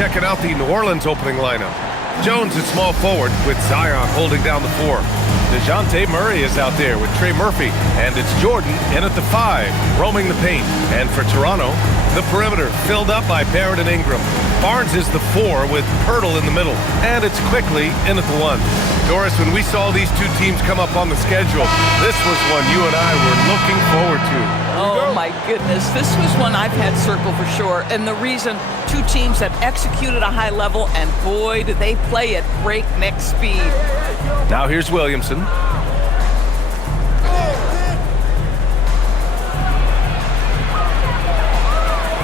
checking out the New Orleans opening lineup. Jones at small forward with Zion holding down the 4. DeJounte Murray is out there with Trey Murphy, and it's Jordan in at the 5, roaming the paint. And for Toronto, the perimeter filled up by Barrett and Ingram. Barnes is the 4 with Pirtle in the middle, and it's quickly in at the 1. Doris, when we saw these two teams come up on the schedule, this was one you and I were looking forward to. Oh my goodness, this was one I've had circled for sure. And the reason, two teams that executed a high level, and boy, did they play at breakneck speed. Now here's Williamson.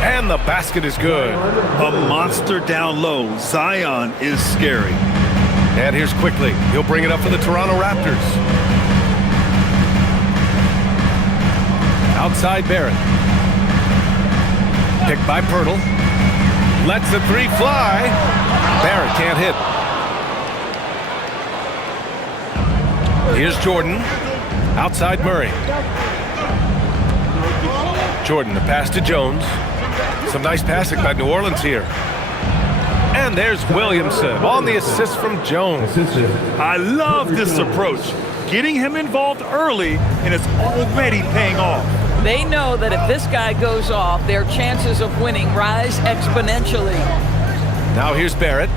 And the basket is good. A monster down low. Zion is scary. And here's Quickly. He'll bring it up for the Toronto Raptors. Outside Barrett. Picked by Pirtle. Lets the 3 fly. Barrett can't hit. Here's Jordan. Outside Murray. Jordan, the pass to Jones. Some nice passing by New Orleans here. And there's Williamson on the assist from Jones. I love this approach. Getting him involved early, and it's already paying off. They know that if this guy goes off, their chances of winning rise exponentially. Now here's Barrett.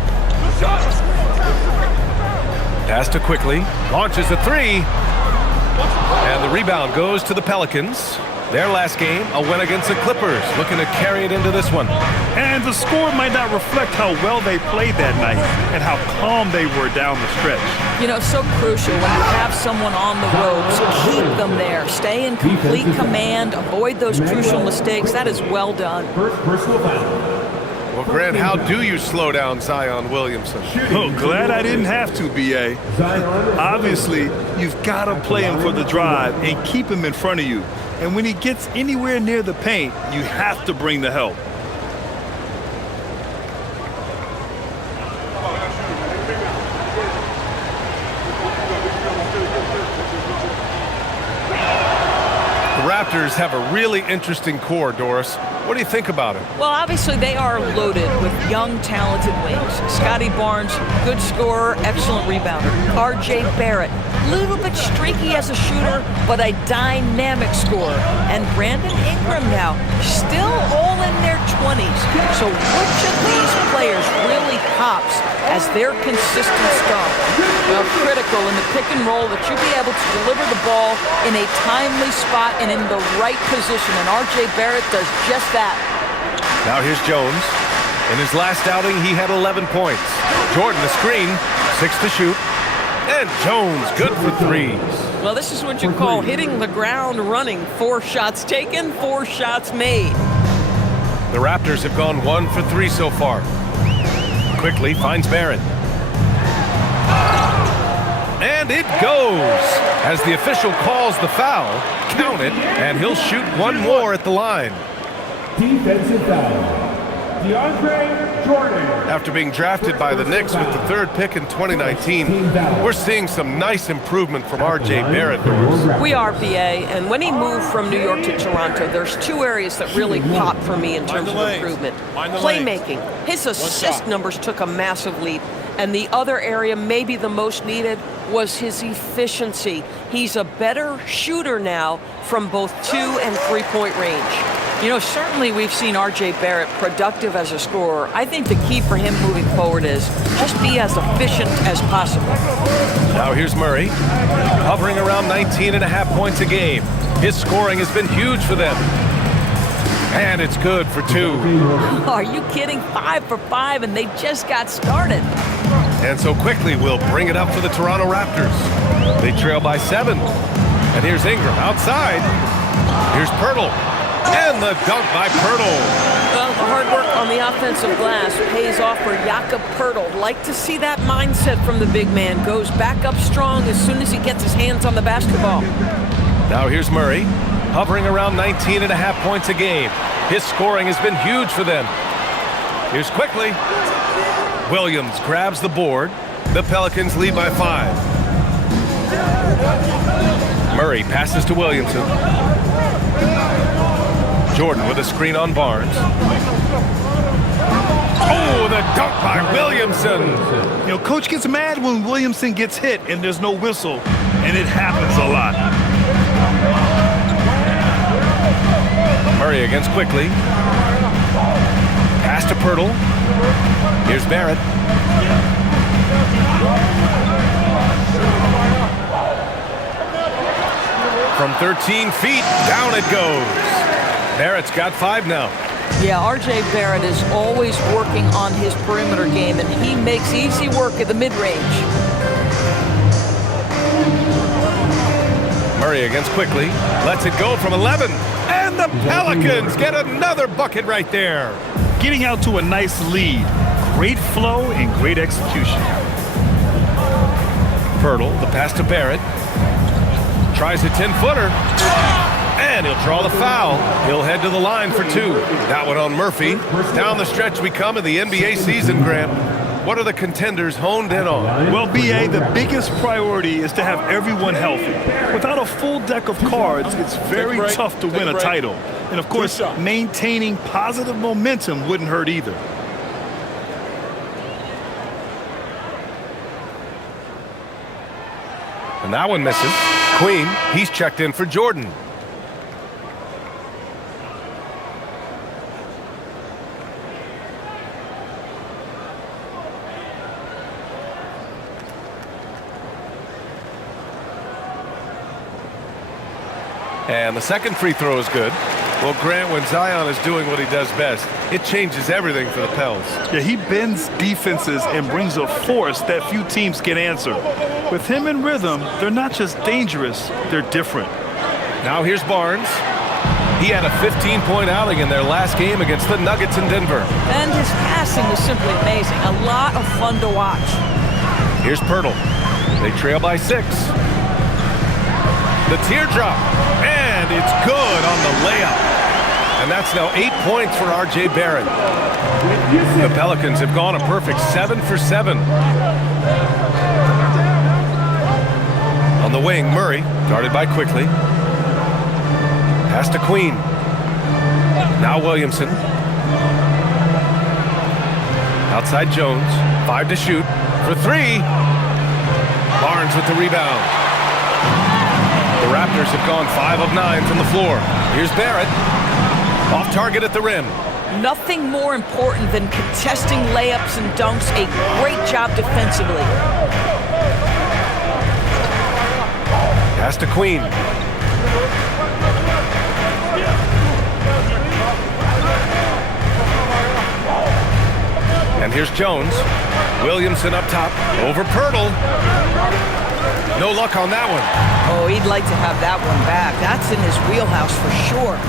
Pass to Quickly. Launches a 3. And the rebound goes to the Pelicans. Their last game, a win against the Clippers, looking to carry it into this one. And the score might not reflect how well they played that night and how calm they were down the stretch. You know, so crucial when you have someone on the ropes. Keep them there. Stay in complete command. Avoid those crucial mistakes. That is well done. Well, Grant, how do you slow down Zion Williamson? Oh, glad I didn't have to, B.A. Obviously, you've got to play him for the drive and keep him in front of you. And when he gets anywhere near the paint, you have to bring the help. The Raptors have a really interesting core, Doris. What do you think about it? Well, obviously they are loaded with young, talented wings. Scotty Barnes, good scorer, excellent rebounder. R.J. Barrett, little bit streaky as a shooter, but a dynamic scorer. And Brandon Ingram now, still all in their 20s. So which of these players really pops as their consistent star? Well, critical in the pick and roll that you be able to deliver the ball in a timely spot and in the right position. And R.J. Barrett does just that. Now here's Jones. In his last outing, he had 11 points. Jordan, the screen, 6 to shoot. And Jones, good for 3s. Well, this is what you call hitting the ground running. 4 shots taken, 4 shots made. The Raptors have gone 1 for 3 so far. Quickly finds Barrett. And it goes. As the official calls the foul, count it, and he'll shoot 1 more at the line. Defensive foul. DeAndre Jordan. After being drafted by the Knicks with the 3rd pick in 2019, we're seeing some nice improvement from R.J. Barrett. We are, BA, and when he moved from New York to Toronto, there's 2 areas that really pop for me in terms of improvement. Playmaking. His assist numbers took a massive leap, and the other area, maybe the most needed, was his efficiency. He's a better shooter now from both 2- and 3-point range. You know, certainly we've seen R.J. Barrett productive as a scorer. I think the key for him moving forward is just be as efficient as possible. Now here's Murray, hovering around 19.5 points a game. His scoring has been huge for them. And it's good for 2. Are you kidding? 5 for 5, and they just got started. And so Quickly we'll bring it up for the Toronto Raptors. They trail by 7. And here's Ingram outside. Here's Pirtle. And the dunk by Pirtle. Well, the hard work on the offensive glass pays off for Jakob Pirtle. Like to see that mindset from the big man. Goes back up strong as soon as he gets his hands on the basketball. Now here's Murray, hovering around 19.5 points a game. His scoring has been huge for them. Here's Quickly. Williams grabs the board. The Pelicans lead by 5. Murray passes to Williamson. Jordan with a screen on Barnes. Oh, the dunk by Williamson. You know, coach gets mad when Williamson gets hit and there's no whistle, and it happens a lot. Murray against Quickly. Pass to Pirtle. Here's Barrett. From 13 feet, down it goes. Barrett's got 5 now. Yeah, R.J. Barrett is always working on his perimeter game, and he makes easy work at the mid-range. Murray against Quickly. Lets it go from 11. And the Pelicans get another bucket right there. Getting out to a nice lead. Great flow and great execution. Pirtle, the pass to Barrett. Tries a 10-footer. And he'll draw the foul. He'll head to the line for 2. That one on Murphy. Down the stretch we come in the NBA season, Grant. What are the contenders honed in on? Well, B.A., the biggest priority is to have everyone healthy. Without a full deck of cards, it's very tough to win a title. And, of course, maintaining positive momentum wouldn't hurt either. And that one misses. Queen, he's checked in for Jordan. And the second free throw is good. Well, Grant, when Zion is doing what he does best, it changes everything for the Pels. Yeah, he bends defenses and brings a force that few teams can answer. With him in rhythm, they're not just dangerous, they're different. Now here's Barnes. He had a 15-point outing in their last game against the Nuggets in Denver. And his passing was simply amazing. A lot of fun to watch. Here's Pirtle. They trail by 6. The teardrop. And it's good on the layup. And that's now 8 points for R.J. Barrett. The Pelicans have gone a perfect 7 for 7. On the wing, Murray, guarded by Quickly. Pass to Queen. Now Williamson. Outside Jones. 5 to shoot. For 3. Barnes with the rebound. The Raptors have gone 5 of 9 from the floor. Here's Barrett. Off target at the rim. Nothing more important than contesting layups and dunks. A great job defensively. Pass to Queen. And here's Jones. Williamson up top. Over Pirtle. No luck on that one. Oh, he'd like to have that one back. That's in his wheelhouse for sure.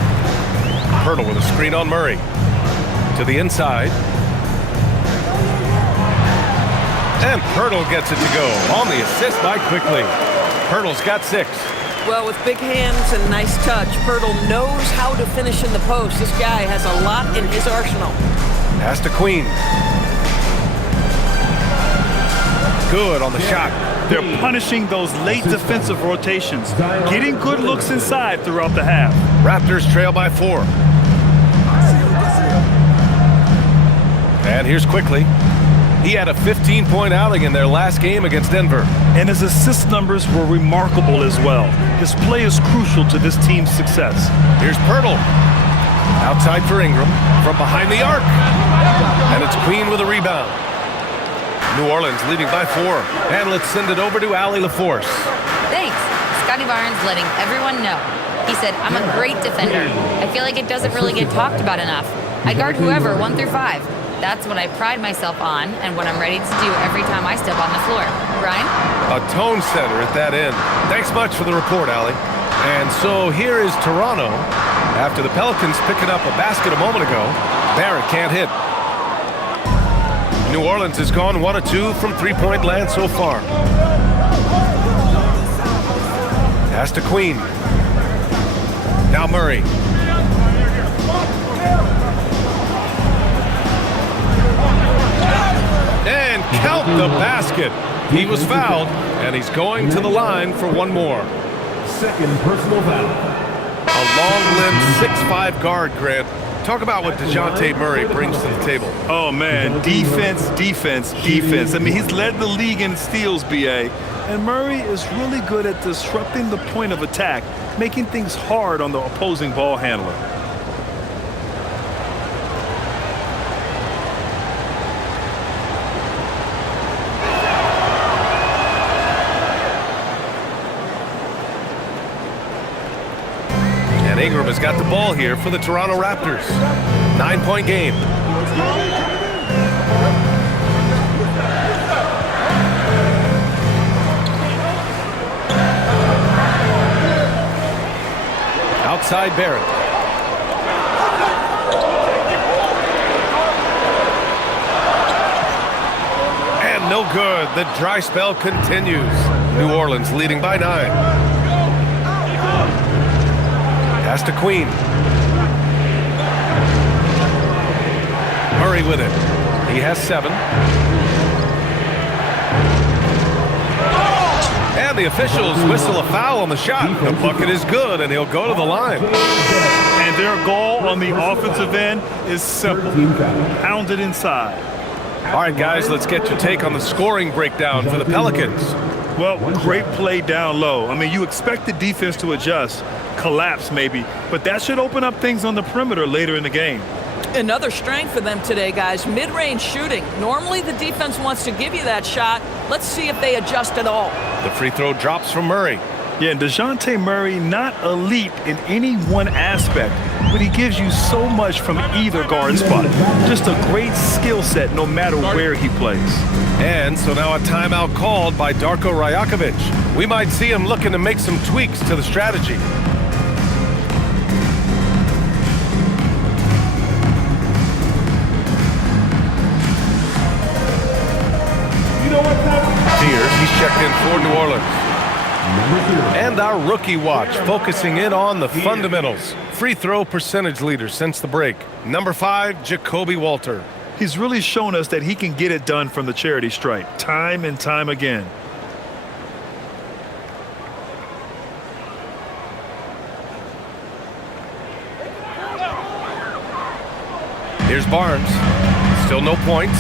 Pirtle with a screen on Murray. To the inside. And Pirtle gets it to go. On the assist by Quickly. Pirtle's got 6. Well, with big hands and nice touch, Pirtle knows how to finish in the post. This guy has a lot in his arsenal. Pass to Queen. Good on the shot. They're punishing those late defensive rotations, getting good looks inside throughout the half. Raptors trail by 4. And here's Quickly. He had a 15-point outing in their last game against Denver. And his assist numbers were remarkable as well. His play is crucial to this team's success. Here's Pirtle. Outside for Ingram. From behind the arc. And it's Queen with a rebound. New Orleans leading by 4. And let's send it over to Allie LaForce. Thanks. Scotty Barnes letting everyone know. He said, I'm a great defender. I feel like it doesn't really get talked about enough. I guard whoever 1 through 5. That's what I pride myself on and what I'm ready to do every time I step on the floor. Brian? A tone setter at that end. Thanks much for the report, Allie. And so here is Toronto. After the Pelicans picking up a basket a moment ago, Barrett can't hit. New Orleans has gone 1 of 2 from three-point land so far. Pass to Queen. Now Murray. And count the basket. He was fouled, and he's going to the line for 1 more. Second personal foul. A long-limbed 6'5" guard, Grant. Talk about what DeJounte Murray brings to the table. Oh, man, defense, defense, defense. I mean, he's led the league in steals, B.A., and Murray is really good at disrupting the point of attack, making things hard on the opposing ball handler. And Ingram has got the ball here for the Toronto Raptors. 9-point game. Outside Barrett. And no good. The dry spell continues. New Orleans leading by 9. Pass to Queen. Murray with it. He has 7. And the officials whistle a foul on the shot. The bucket is good, and he'll go to the line. And their goal on the offensive end is simple. Pound it inside. All right, guys, let's get your take on the scoring breakdown for the Pelicans. Well, great play down low. I mean, you expect the defense to adjust, collapse maybe, but that should open up things on the perimeter later in the game. Another strength for them today, guys, mid-range shooting. Normally the defense wants to give you that shot. Let's see if they adjust at all. The free throw drops from Murray. Yeah, and DeJounte Murray, not elite in any one aspect, but he gives you so much from either guard spot. Just a great skill set no matter where he plays. And so now a timeout called by Darko Rajakovic. We might see him looking to make some tweaks to the strategy. Fears, he's checked in for New Orleans. And our rookie watch, focusing in on the fundamentals. Free throw percentage leader since the break. Number 5, Jacoby Walter. He's really shown us that he can get it done from the charity stripe, time and time again. Here's Barnes. Still no points.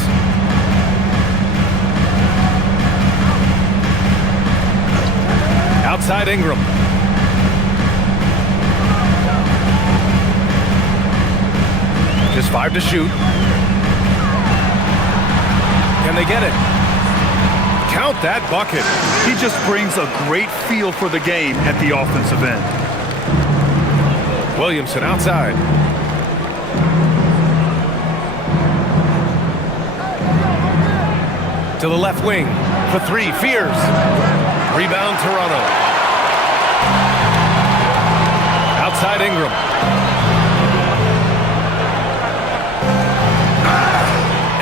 Outside Ingram. Just 5 to shoot. Can they get it? Count that bucket. He just brings a great feel for the game at the offensive end. Williamson outside. To the left wing for 3. Fears. Rebound Toronto. Outside Ingram.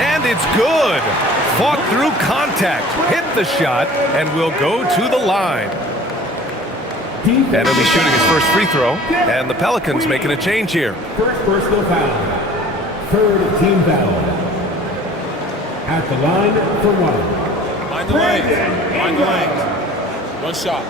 And it's good. Fought through contact. Hit the shot and will go to the line. And he'll be shooting his first free throw. And the Pelicans making a change here. First personal foul. Third team foul. At the line for 1. Mind the legs. Mind the legs. One shot.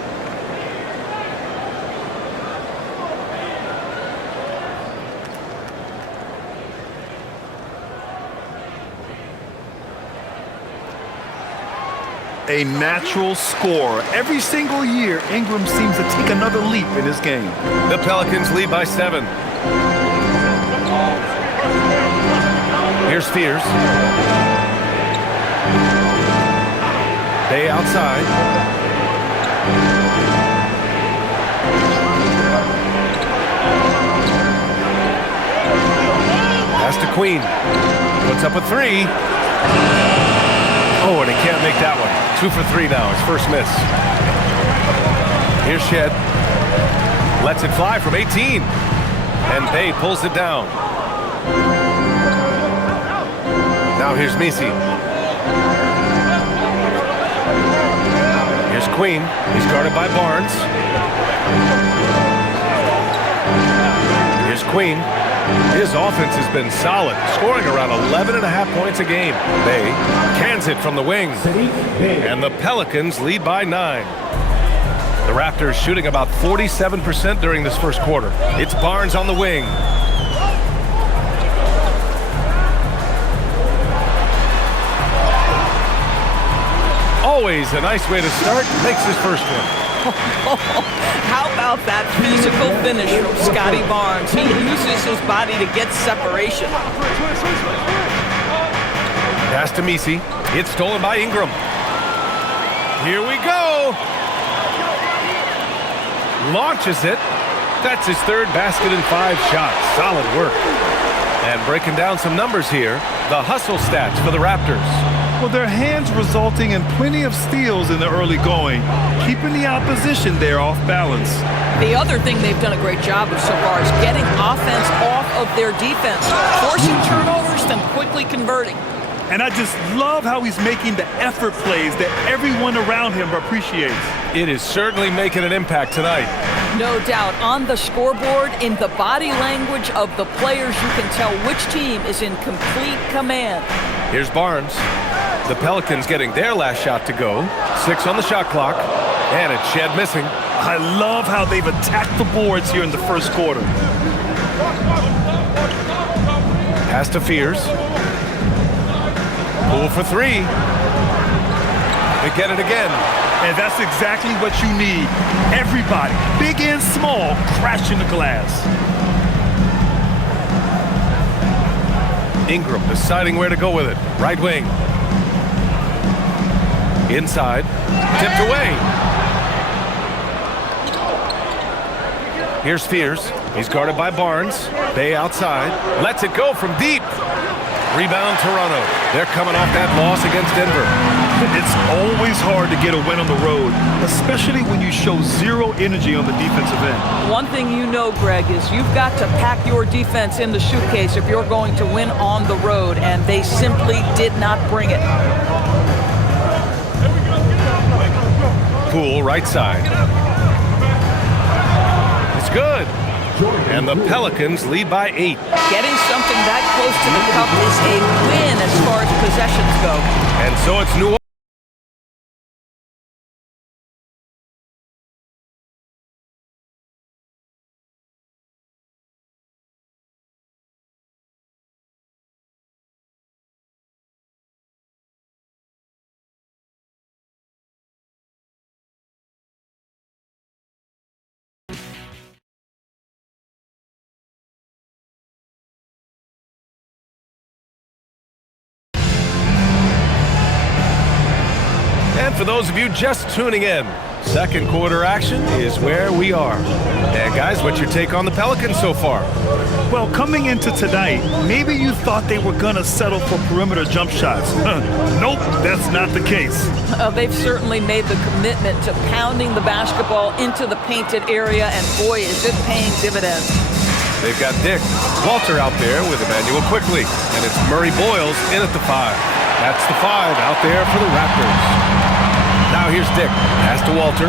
A natural scorer. Every single year, Ingram seems to take another leap in his game. The Pelicans lead by 7. Here's Fears. Bay outside. Pass to Queen. Puts up a 3. Oh, and he can't make that one. 2 for 3 now, his first miss. Here's Shed. Lets it fly from 18. And Bay pulls it down. Now here's Misi. Here's Queen. He's guarded by Barnes. Here's Queen. His offense has been solid, scoring around 11.5 points a game. Bay cans it from the wing. And the Pelicans lead by 9. The Raptors shooting about 47% during this first quarter. It's Barnes on the wing. Always a nice way to start. Makes his first one. How about that physical finish from Scotty Barnes? He uses his body to get separation. Pass to Misi. It's stolen by Ingram. Here we go. Launches it. That's his third basket in 5 shots. Solid work. And breaking down some numbers here, the hustle stats for the Raptors. Well, their hands resulting in plenty of steals in the early going, keeping the opposition there off balance. The other thing they've done a great job of so far is getting offense off of their defense, forcing turnovers, then quickly converting. And I just love how he's making the effort plays that everyone around him appreciates. It is certainly making an impact tonight. No doubt. On the scoreboard, in the body language of the players, you can tell which team is in complete command. Here's Barnes. The Pelicans getting their last shot to go. 6 on the shot clock. And it's Shed missing. I love how they've attacked the boards here in the first quarter. Pass to Fears. Pool for 3. They get it again. And that's exactly what you need. Everybody, big and small, crashing the glass. Ingram deciding where to go with it. Right wing. Inside. Tipped away. Here's Fears. He's guarded by Barnes. Bay outside. Lets it go from deep. Rebound Toronto. They're coming off that loss against Denver. It's always hard to get a win on the road, especially when you show zero energy on the defensive end. One thing you know, Greg, is you've got to pack your defense in the suitcase if you're going to win on the road, and they simply did not bring it. Poole, right side. It's good. And the Pelicans lead by 8. Getting something that close to the cup is a win as far as possessions go. And so it's New Orleans. And for those of you just tuning in, second quarter action is where we are. And guys, what's your take on the Pelicans so far? Well, coming into tonight, maybe you thought they were going to settle for perimeter jump shots. Nope, that's not the case. They've certainly made the commitment to pounding the basketball into the painted area, and boy, is it paying dividends. They've got Dick Walter out there with Emmanuel quickly, and it's Murray Boyles in at the 5. That's the 5 out there for the Raptors. Now here's Dick. Pass to Walter.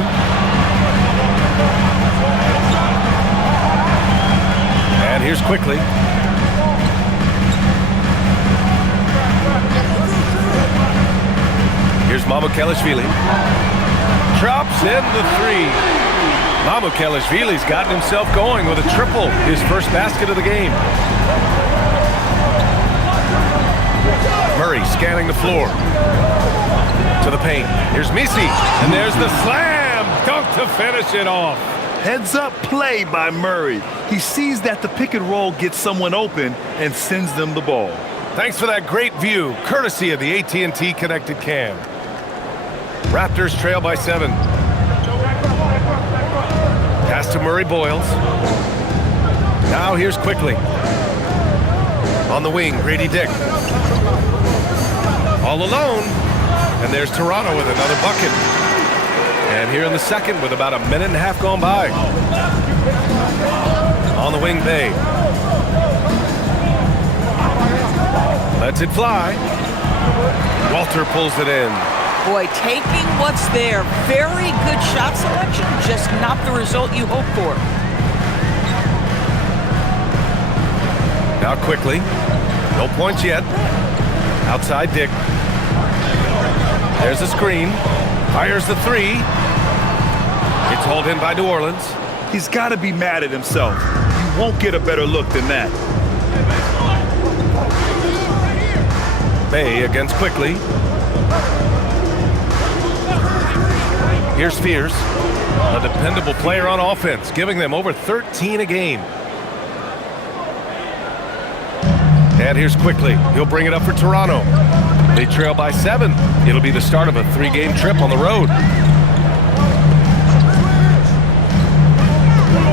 And here's quickly. Here's Mamukelashvili. Drops in the 3. Mamukelashvili's gotten himself going with a triple. His first basket of the game. Murray scanning the floor. To the paint. Here's Misi. And there's the slam dunk to finish it off. Heads up play by Murray. He sees that the pick and roll gets someone open and sends them the ball. Thanks for that great view, courtesy of the AT&T Connected Cam. Raptors trail by 7. Pass to Murray Boyles. Now here's quickly. On the wing, Grady Dick. All alone. And there's Toronto with another bucket. And here in the second with about a minute and a half gone by. On the wing, Bay. Lets it fly. Walter pulls it in. Boy, taking what's there. Very good shot selection, just not the result you hope for. Now quickly. No points yet. Outside Dick. There's a screen. Fires the 3. It's hauled in by New Orleans. He's got to be mad at himself. You won't get a better look than that. Bay against quickly. Here's Spears, a dependable player on offense, giving them over 13 a game. And here's Quickly. He'll bring it up for Toronto. They trail by 7. It'll be the start of a 3-game trip on the road.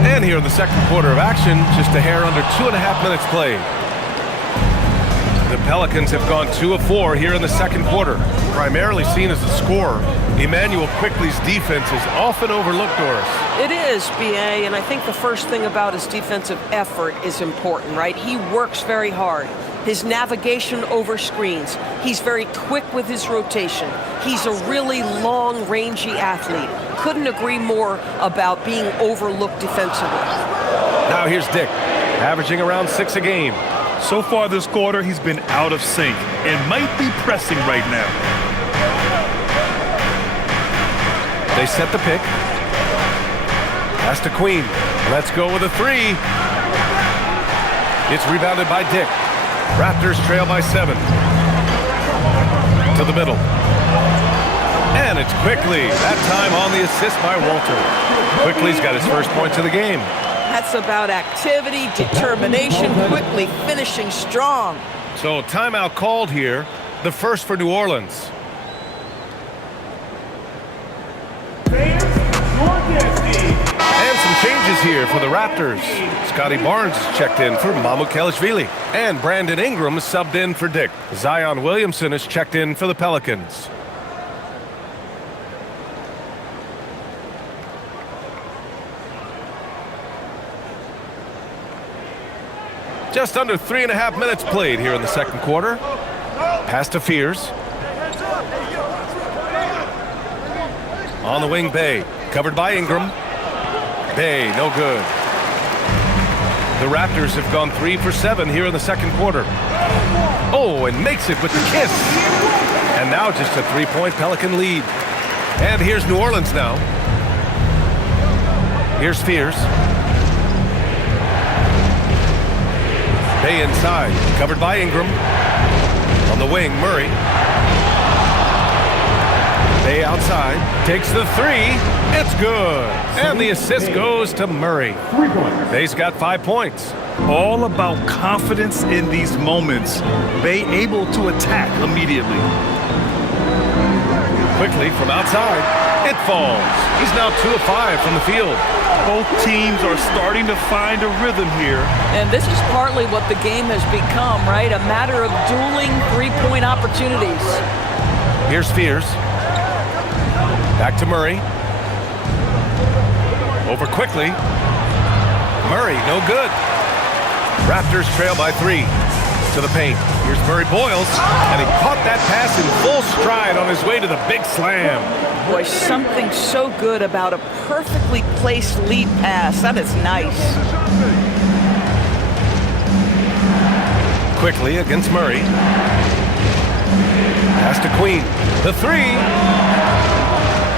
And here in the second quarter of action, just a hair under 2.5 minutes played. The Pelicans have gone 2 of 4 here in the second quarter. Primarily seen as a scorer, Emmanuel Quickly's defense is often overlooked, Doris. It is, B.A., and I think the first thing about his defensive effort is important, right? He works very hard. His navigation over screens. He's very quick with his rotation. He's a really long, rangy athlete. Couldn't agree more about being overlooked defensively. Now here's Dick, averaging around 6 a game. So far this quarter, he's been out of sync and might be pressing right now. They set the pick. Pass to Queen. Let's go with a 3. It's rebounded by Dick. Raptors trail by 7. To the middle. And it's Quickly. That time on the assist by Walter. Quickly's got his first points of the game. That's about activity, determination, Quickly finishing strong. So timeout called here, the first for New Orleans. And some changes here for the Raptors. Scotty Barnes is checked in for Mamukelashvili. And Brandon Ingram is subbed in for Dick. Zion Williamson is checked in for the Pelicans. Just under 3.5 minutes played here in the second quarter. Pass to Fears. On the wing, Bay. Covered by Ingram. Bay, no good. The Raptors have gone 3 for 7 here in the second quarter. Oh, and makes it with the kiss. And now just a 3-point Pelican lead. And here's New Orleans now. Here's Fears. Bay inside, covered by Ingram. On the wing, Murray. Bay outside, takes the 3. It's good. And the assist goes to Murray. Bay's got 5 points. All about confidence in these moments. Bay able to attack immediately. Quickly from outside, it falls. He's now 2 of 5 from the field. Both teams are starting to find a rhythm here. And this is partly what the game has become, right? A matter of dueling 3-point opportunities. Here's Fears. Back to Murray. Over Quickly. Murray, no good. Raptors trail by 3. To the paint. Here's Murray Boyles. And he caught that pass in full stride on his way to the big slam. Boy, something so good about a perfectly placed lead pass. That is nice. Quickly against Murray. Pass to Queen. The 3.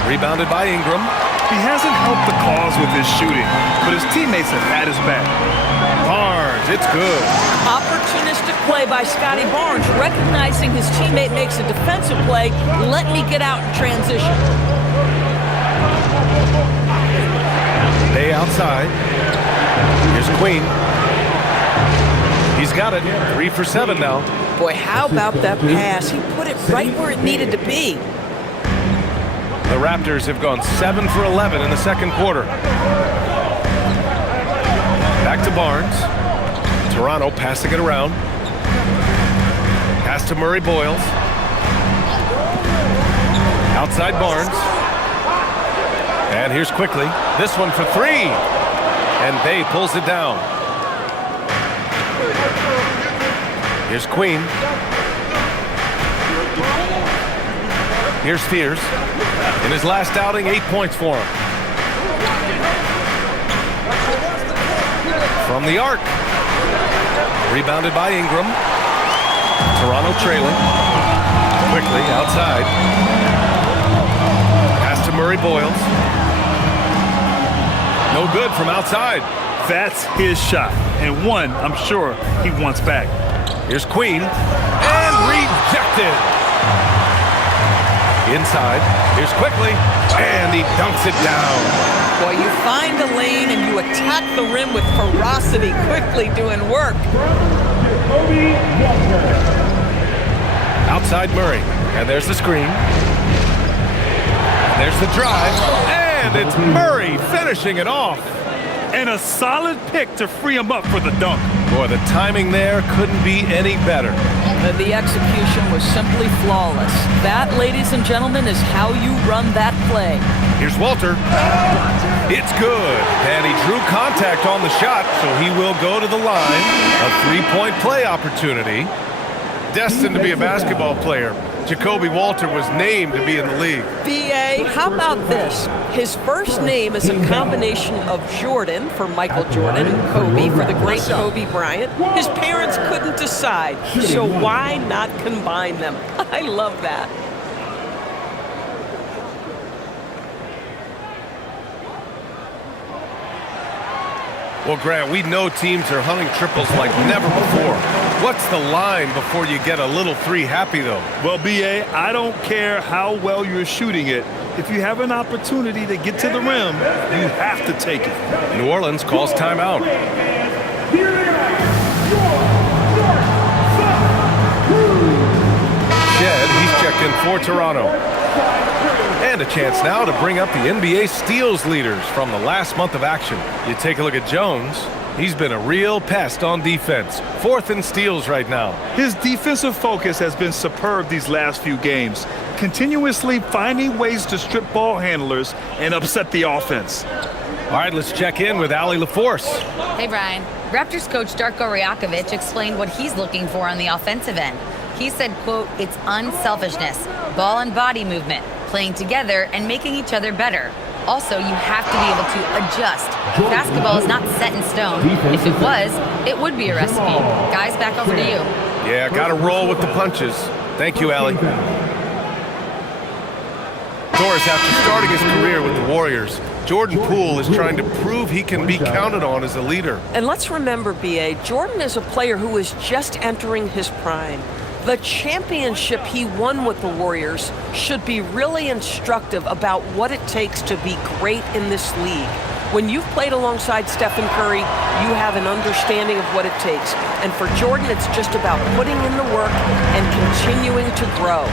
Rebounded by Ingram. He hasn't helped the cause with his shooting, but his teammates have had his back. Barnes, it's good. Opportunistic play by Scotty Barnes, recognizing his teammate makes a defensive play. Let me get out in transition. Bay outside. Here's Queen. He's got it. 3 for 7 now. Boy, how about that pass? He put it right where it needed to be. The Raptors have gone 7 for 11 in the second quarter. Back to Barnes. Toronto passing it around. Pass to Murray Boyles. Outside Barnes. And here's Quickly. This one for 3. And Bay pulls it down. Here's Queen. Here's Fears. In his last outing, 8 points for him. From the arc. Rebounded by Ingram. Toronto trailing. Quickly outside. Pass to Murray Boyles. No good from outside. That's his shot, and one I'm sure he wants back. Here's Queen. And rejected. Inside. Here's quickly. And he dunks it down. Boy, you find a lane and you attack the rim with ferocity, quickly doing work. Outside Murray. And there's the screen. And there's the drive. And it's Murray finishing it off. And a solid pick to free him up for the dunk. Boy, the timing there couldn't be any better. The execution was simply flawless. That, ladies and gentlemen, is how you run that play. Here's Walter. It's good. And he drew contact on the shot, so he will go to the line. A three-point play opportunity. Destined to be a basketball player, Jacoby Walter was named to be in the league. B.A., how about this? His first name is a combination of Jordan for Michael Jordan and Kobe for the great Kobe Bryant. His parents couldn't decide, so why not combine them? I love that. Well, Grant, we know teams are hunting triples like never before. What's the line before you get a little three happy, though? Well, B.A., I don't care how well you're shooting it. If you have an opportunity to get to the rim, you have to take it. New Orleans calls timeout. Shed, he's checked in for Toronto. And a chance now to bring up the NBA steals leaders from the last month of action. You take a look at Jones. He's been a real pest on defense. Fourth in steals right now. His defensive focus has been superb these last few games, continuously finding ways to strip ball handlers and upset the offense. All right, let's check in with Allie LaForce. Hey, Brian. Raptors coach Darko Rajakovic explained what he's looking for on the offensive end. He said, quote, "It's unselfishness, ball and body movement, playing together and making each other better. Also, you have to be able to adjust. Basketball is not set in stone. If it was, it would be a recipe." Guys, back over to you. Yeah, got to roll with the punches. Thank you, Allie. Torres, after starting his career with the Warriors, Jordan Poole is trying to prove he can be counted on as a leader. And let's remember, B.A., Jordan is a player who is just entering his prime. The championship he won with the Warriors should be really instructive about what it takes to be great in this league. When you've played alongside Stephen Curry, you have an understanding of what it takes. And for Jordan, it's just about putting in the work and continuing to grow.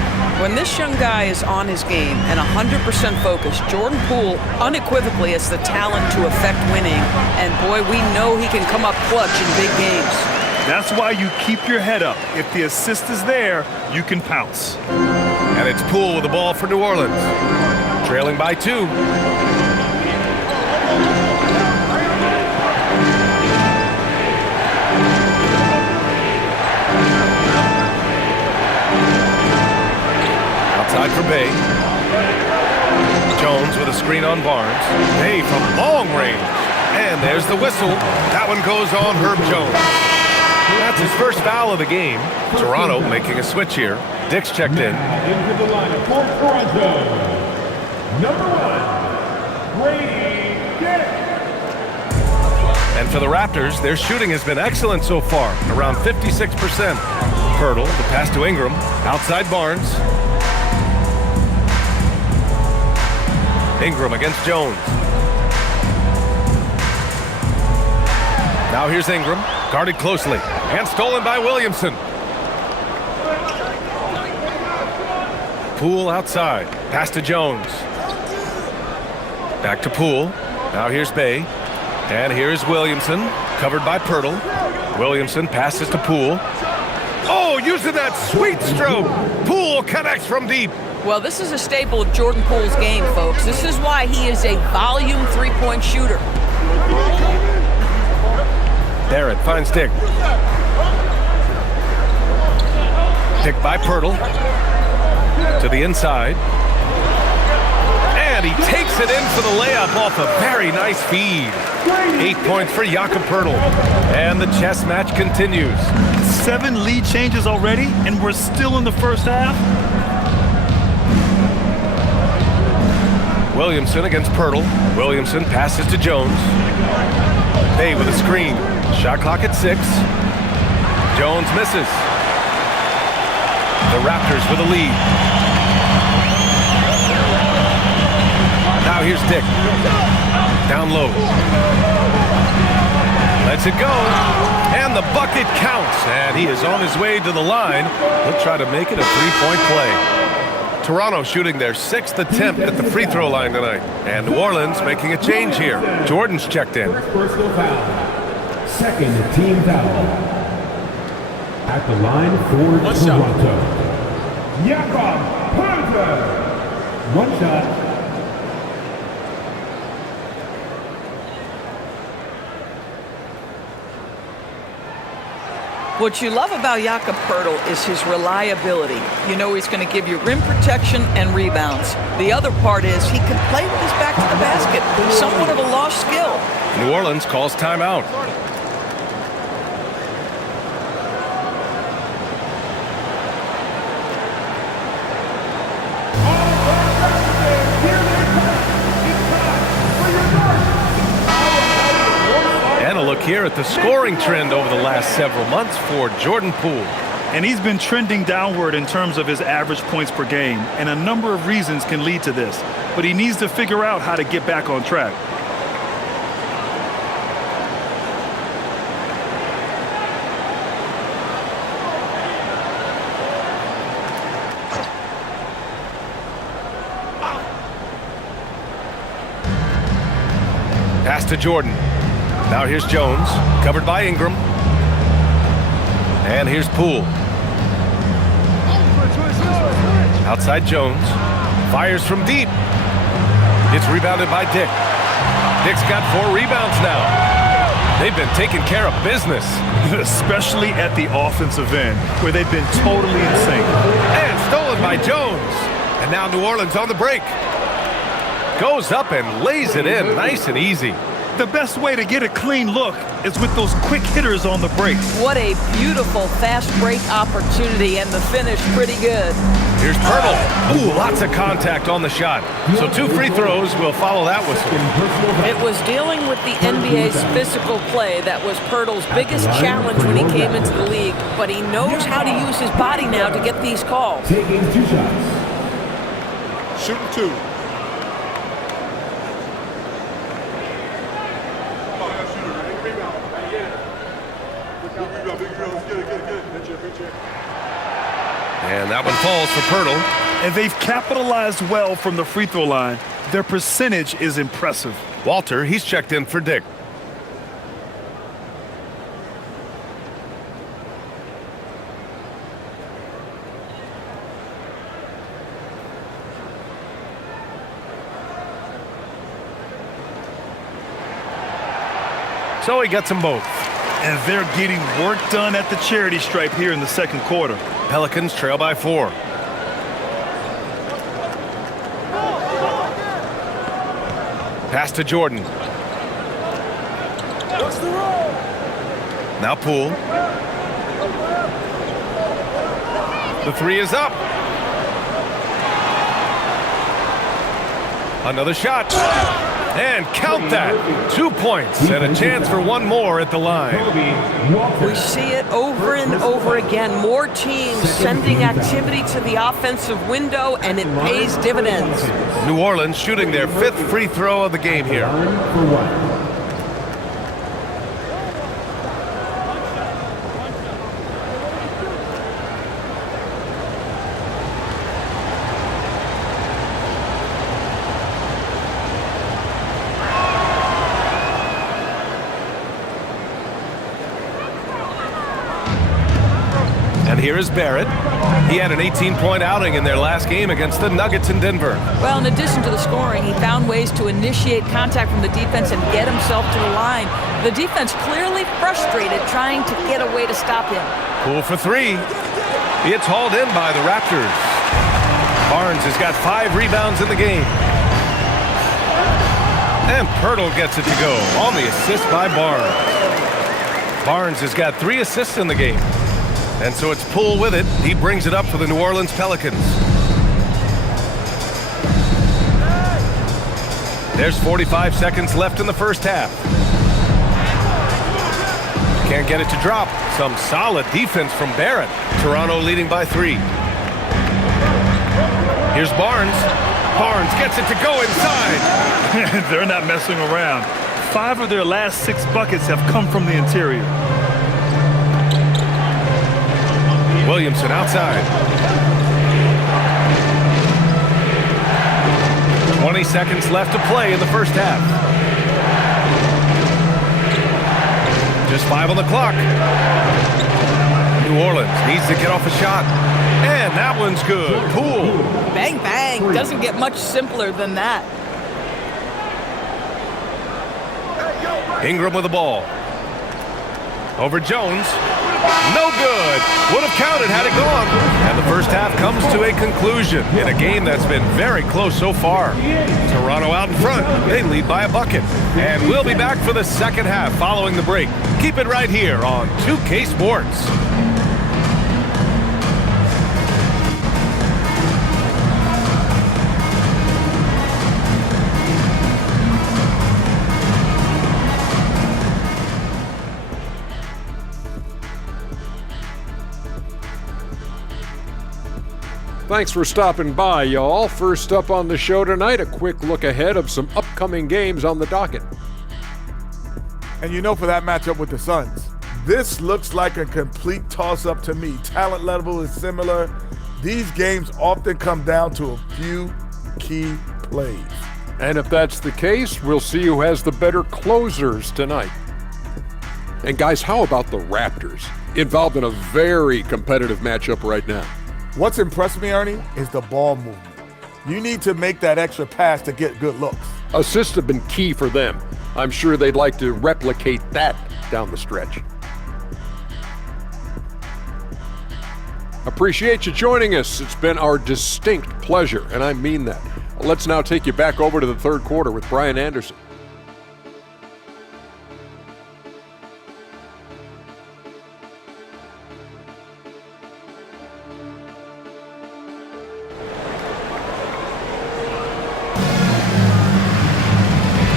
When this young guy is on his game and 100% focused, Jordan Poole unequivocally has the talent to affect winning. And boy, we know he can come up clutch in big games. That's why you keep your head up. If the assist is there, you can pounce. And it's Poole with the ball for New Orleans. Trailing by 2. Outside for Bay. Jones with a screen on Barnes. Bay from long range. And there's the whistle. That one goes on Herb Jones. That's his first foul of the game. Toronto making a switch here. Dick's checked in. Into the lineup for Toronto, number 1, Brady Dick. And for the Raptors, their shooting has been excellent so far, around 56%. Pirtle, the pass to Ingram. Outside Barnes. Ingram against Jones. Now here's Ingram, guarded closely, and stolen by Williamson. Poole outside, pass to Jones. Back to Poole. Now here's Bay, and here's Williamson, covered by Pirtle. Williamson passes to Poole. Oh, using that sweet stroke. Poole connects from deep. Well, this is a staple of Jordan Poole's game, folks. This is why he is a volume three-point shooter. Barrett finds Dick. Dick by Pirtle. To the inside. And he takes it in for the layup off a very nice feed. 8 points for Jakob Pirtle. And the chess match continues. 7 lead changes already, and we're still in the first half. Williamson against Pirtle. Williamson passes to Jones. Bay with a screen. Shot clock at 6. Jones misses. The Raptors with a lead. here's Dick. Down low. Lets it go. And the bucket counts. And he is on his way to the line. He'll try to make it a three-point play. Toronto shooting their 6th attempt at the free throw line tonight. And New Orleans making a change here. Jordan's checked in. Personal foul. Second team foul. At the line for Toronto. Jakob Poeltl. One shot. What you love about Jakob Poeltl is his reliability. You know he's going to give you rim protection and rebounds. The other part is he can play with his back to the basket. Somewhat of a lost skill. New Orleans calls timeout. And a look here at the scoring trend over the last several months for Jordan Poole. And he's been trending downward in terms of his average points per game, and a number of reasons can lead to this. But he needs to figure out how to get back on track. Pass to Jordan. Now here's Jones, covered by Ingram. And here's Poole. Outside Jones. Fires from deep. It's rebounded by Dick. Dick's got 4 rebounds now. They've been taking care of business. Especially at the offensive end, where they've been totally in sync. And stolen by Jones. And now New Orleans on the break. Goes up and lays it in nice and easy. The best way to get a clean look is with those quick hitters on the break. What a beautiful fast break opportunity, and the finish pretty good. Here's Poeltl. Ooh, lots of contact on the shot. So 2 free throws will follow that whistle. It was dealing with the NBA's physical play that was Poeltl's biggest challenge when he came into the league, but he knows how to use his body now to get these calls. Taking 2 shots. Shooting 2. And that one falls for Poeltl. And they've capitalized well from the free throw line. Their percentage is impressive. Walter, he's checked in for Dick. So he gets them both. And they're getting work done at the charity stripe here in the second quarter. Pelicans trail by 4. Pass to Jordan. Now Poole. The 3 is up. Another shot. And count that. 2 points and a chance for 1 more at the line. We see it over and over again. More teams sending activity to the offensive window, and it pays dividends. New Orleans shooting their 5th free throw of the game here. And here is Barrett. He had an 18-point outing in their last game against the Nuggets in Denver. Well, in addition to the scoring, he found ways to initiate contact from the defense and get himself to the line. The defense clearly frustrated, trying to get a way to stop him. Poole for 3. It's hauled in by the Raptors. Barnes has got 5 rebounds in the game. And Poeltl gets it to go on the assist by Barnes. Barnes has got 3 assists in the game. And so it's Poole with it. He brings it up for the New Orleans Pelicans. There's 45 seconds left in the first half. Can't get it to drop. Some solid defense from Barrett. Toronto leading by 3. Here's Barnes. Barnes gets it to go inside. They're not messing around. 5 of their last 6 buckets have come from the interior. Williamson outside. 20 seconds left to play in the first half. Just 5 on the clock. New Orleans needs to get off a shot. And that one's good. Poole. Bang, bang. Doesn't get much simpler than that. Ingram with the ball. Over Jones. No good. Would have counted had it gone. And the first half comes to a conclusion in a game that's been very close so far. Toronto out in front. They lead by a bucket. And we'll be back for the second half following the break. Keep it right here on 2K Sports. Thanks for stopping by, y'all. First up on the show tonight, a quick look ahead of some upcoming games on the docket. And you know, for that matchup with the Suns, this looks like a complete toss-up to me. Talent level is similar. These games often come down to a few key plays. And if that's the case, we'll see who has the better closers tonight. And guys, how about the Raptors? Involved in a very competitive matchup right now. What's impressed me, Ernie, is the ball movement. You need to make that extra pass to get good looks. Assists have been key for them. I'm sure they'd like to replicate that down the stretch. Appreciate you joining us. It's been our distinct pleasure, and I mean that. Let's now take you back over to the third quarter with Brian Anderson.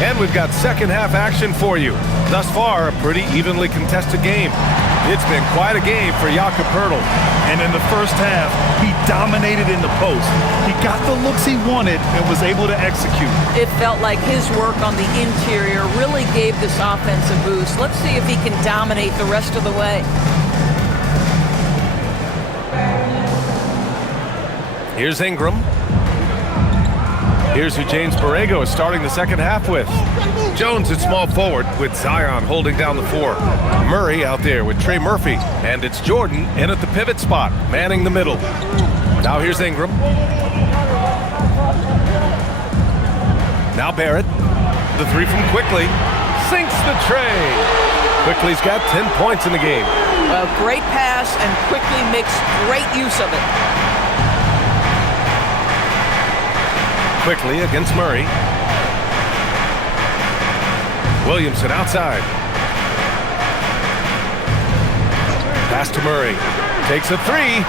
And we've got second half action for you. Thus far, a pretty evenly contested game. It's been quite a game for Jakob Poeltl. And in the first half, he dominated in the post. He got the looks he wanted and was able to execute. It felt like his work on the interior really gave this offense a boost. Let's see if he can dominate the rest of the way. Here's Ingram. Here's who James Borrego is starting the second half with. Jones at small forward with Zion holding down the 4. Murray out there with Trey Murphy. And it's Jordan in at the pivot spot, manning the middle. Now here's Ingram. Now Barrett. The 3 from Quickly. Sinks the tray. Quickly's got 10 points in the game. A great pass, and Quickly makes great use of it. Quickly against Murray. Williamson outside. Pass to Murray. Takes a 3.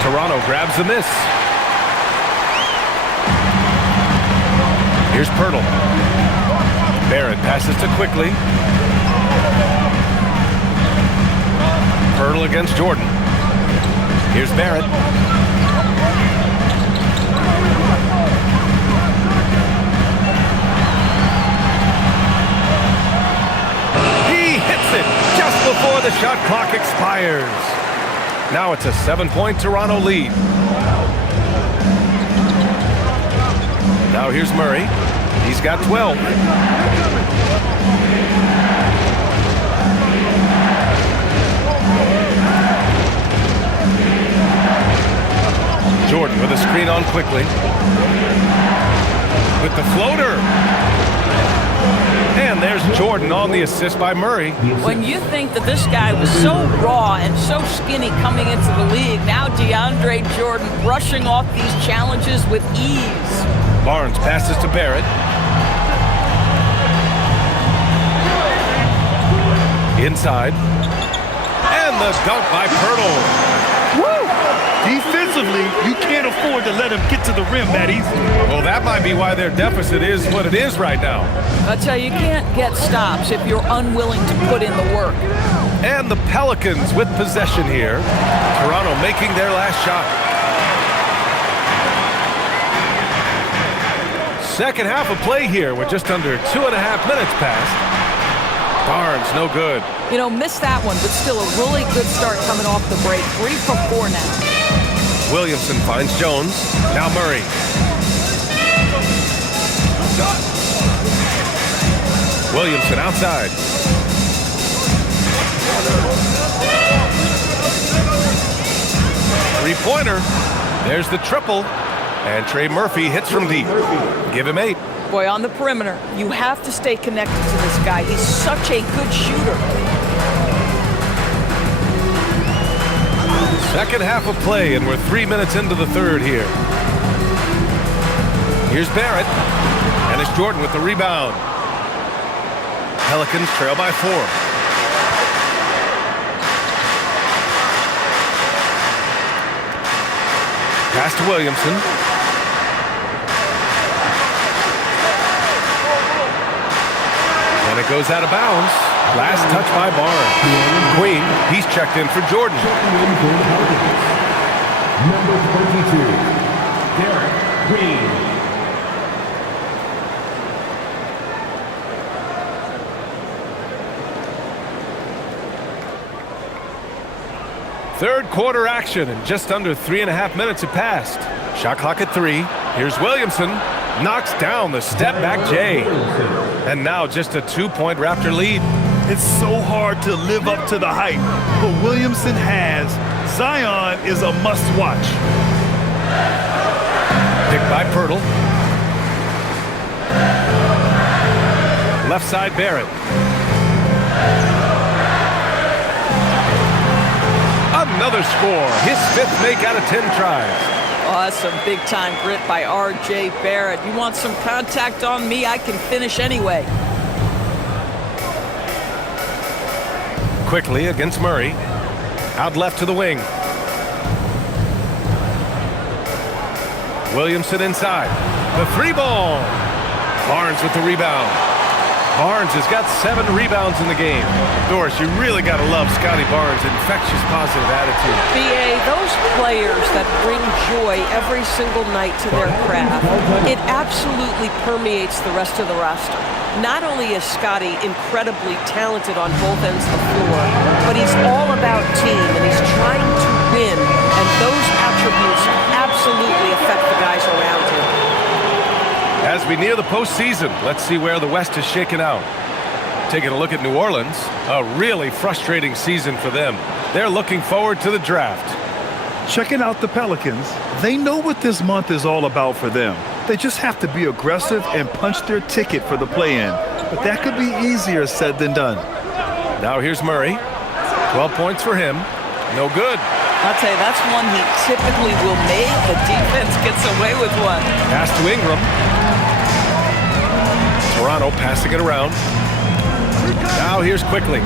Toronto grabs the miss. Here's Poeltl. Barrett passes to Quickly. Poeltl against Jordan. Here's Barrett. Just before the shot clock expires. Now it's a 7-point Toronto lead. Now here's Murray. He's got 12. Jordan with a screen on Quickly. With the floater. And there's Jordan on the assist by Murray. When you think that this guy was so raw and so skinny coming into the league, now DeAndre Jordan brushing off these challenges with ease. Barnes passes to Barrett. Inside. And the dunk by Poeltl. Woo! Defensively, you can't afford to let him get to the rim that easily. Well, that might be why their deficit is what it is right now. I tell you, you can't get stops if you're unwilling to put in the work. And the Pelicans with possession here. Toronto making their last shot. Second half of play here with just under 2.5 minutes passed. Barnes, no good. You know, missed that one, but still a really good start coming off the break. 3 for 4 now. Williamson finds Jones. Now Murray. Williamson outside. Three-pointer. There's the triple. And Trey Murphy hits from deep. Give him 8. Boy, on the perimeter, you have to stay connected to this guy. He's such a good shooter. Second half of play, and we're 3 minutes into the third here. Here's Barrett, and it's Jordan with the rebound. Pelicans trail by 4. Pass to Williamson. And it goes out of bounds. Last touch by Barnes. Queen, he's checked in for Jordan. Number 22, Derek Queen. Third quarter action, and just under 3.5 minutes have passed. Shot clock at 3. Here's Williamson. Knocks down the step-back J. And now just a 2-point Raptor lead. It's so hard to live up to the hype, but Williamson has. Zion is a must-watch. Picked by Pirtle. Left side Barrett. Another score. His 5th make out of 10 tries. Oh, that's some big-time grit by R.J. Barrett. You want some contact on me, I can finish anyway. Quickly against Murray. Out left to the wing. Williamson inside. The 3-ball. Barnes with the rebound. Barnes has got 7 rebounds in the game. Doris, you really got to love Scotty Barnes' infectious positive attitude. B.A., those players that bring joy every single night to their craft, it absolutely permeates the rest of the roster. Not only is Scotty incredibly talented on both ends of the floor, but he's all about team, and he's trying to win, and those attributes absolutely affect the guys around him. As we near the postseason, let's see where the West is shaken out. Taking a look at New Orleans, a really frustrating season for them. They're looking forward to the draft. Checking out the Pelicans, they know what this month is all about for them. They just have to be aggressive and punch their ticket for the play-in. But that could be easier said than done. Now here's Murray. 12 points for him. No good. I'll tell you, that's one he typically will make. The defense gets away with one. Pass to Ingram. Toronto passing it around. Now here's Quickly.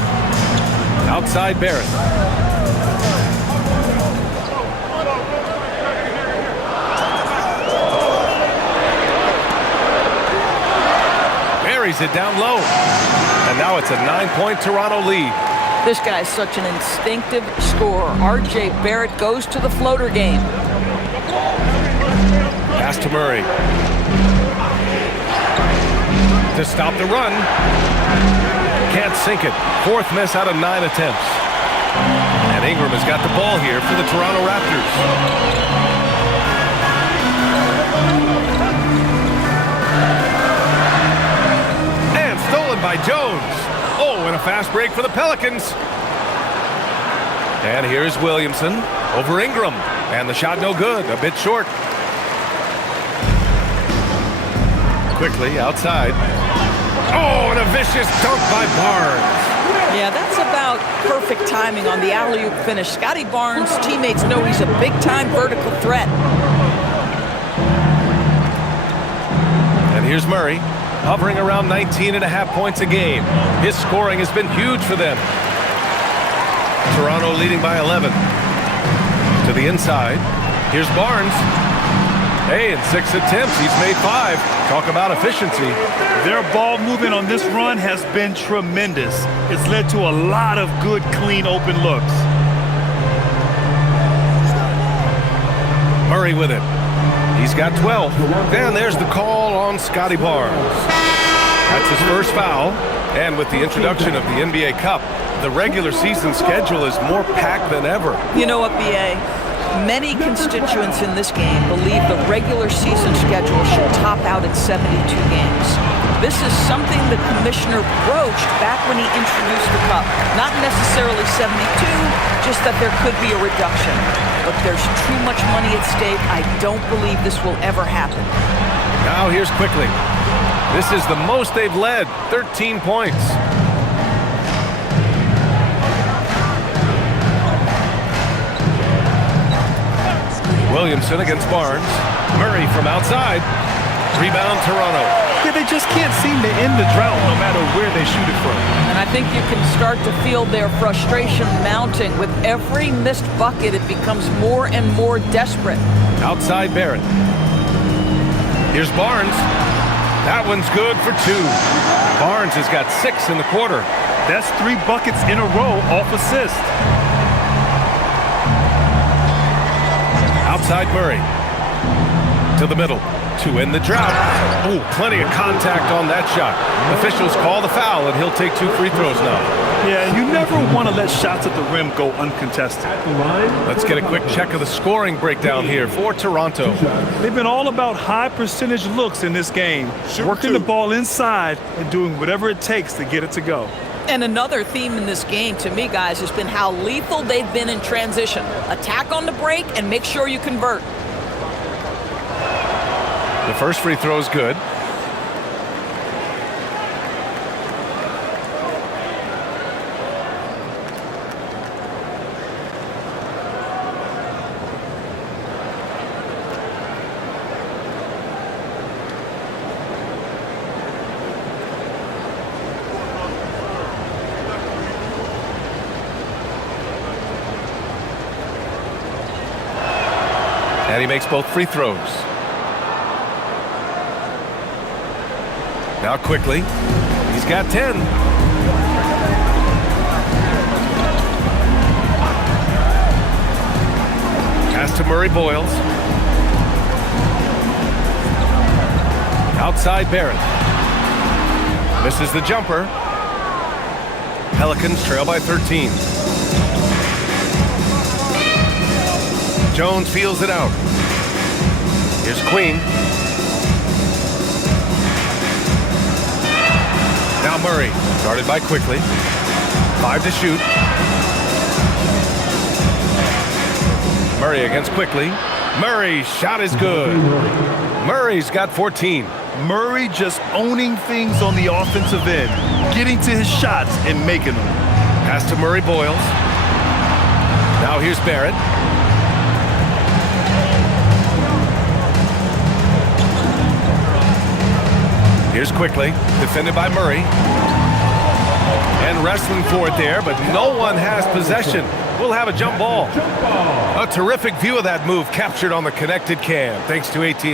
Outside Barrett. Buries it down low. And now it's a 9-point Toronto lead. This guy's such an instinctive scorer. R.J. Barrett goes to the floater game. Pass to Murray. To stop the run. Can't sink it. 4th miss out of 9 attempts. And Ingram has got the ball here for the Toronto Raptors. And stolen by Jones. Oh, and a fast break for the Pelicans. And here's Williamson over Ingram. And the shot no good, a bit short. Quickly outside. Oh, and a vicious dunk by Barnes. Yeah, that's about perfect timing on the alley-oop finish. Scotty Barnes' teammates know he's a big-time vertical threat. And here's Murray, hovering around 19.5 points a game. His scoring has been huge for them. Toronto leading by 11. To the inside. Here's Barnes. Hey, in 6 attempts, he's made 5. Talk about efficiency. Their ball movement on this run has been tremendous. It's led to a lot of good, clean, open looks. Murray with it. He's got 12. And there's the call on Scotty Barnes. That's his first foul. And with the introduction of the NBA Cup, the regular season schedule is more packed than ever. You know what, BA? Many constituents in this game believe the regular season schedule should top out at 72 games. This is something the commissioner broached back when he introduced the Cup. Not necessarily 72, just that there could be a reduction. But there's too much money at stake. I don't believe this will ever happen. Now here's Quickly. This is the most they've led, 13 points. Williamson against Barnes. Murray from outside. Rebound Toronto. Yeah, they just can't seem to end the drought no matter where they shoot it from. And I think you can start to feel their frustration mounting. With every missed bucket, it becomes more and more desperate. Outside Barrett. Here's Barnes. That one's good for 2. Barnes has got 6 in the quarter. That's 3 buckets in a row off assist. Outside Murray. To the middle. To end the drought. Oh, plenty of contact on that shot. Officials call the foul, and he'll take 2 free throws now. Yeah, you never want to let shots at the rim go uncontested. Let's get a quick check of the scoring breakdown here for Toronto. They've been all about high percentage looks in this game, working the ball inside and doing whatever it takes to get it to go. And another theme in this game, to me, guys, has been how lethal they've been in transition. Attack on the break and make sure you convert. The first free throw is good. And he makes both free throws. Now Quickly. He's got 10. Pass to Murray Boyles. Outside Barrett. Misses the jumper. Pelicans trail by 13. Jones feels it out. Here's Queen. Now Murray, guarded by Quickly. 5 to shoot. Murray against Quickly. Murray's shot is good. Murray's got 14. Murray just owning things on the offensive end, getting to his shots and making them. Pass to Murray Boyles. Now here's Barrett. Here's Quickly, defended by Murray. And wrestling for it there, but no one has possession. We'll have a jump ball. A terrific view of that move captured on the connected cam, thanks to AT&T.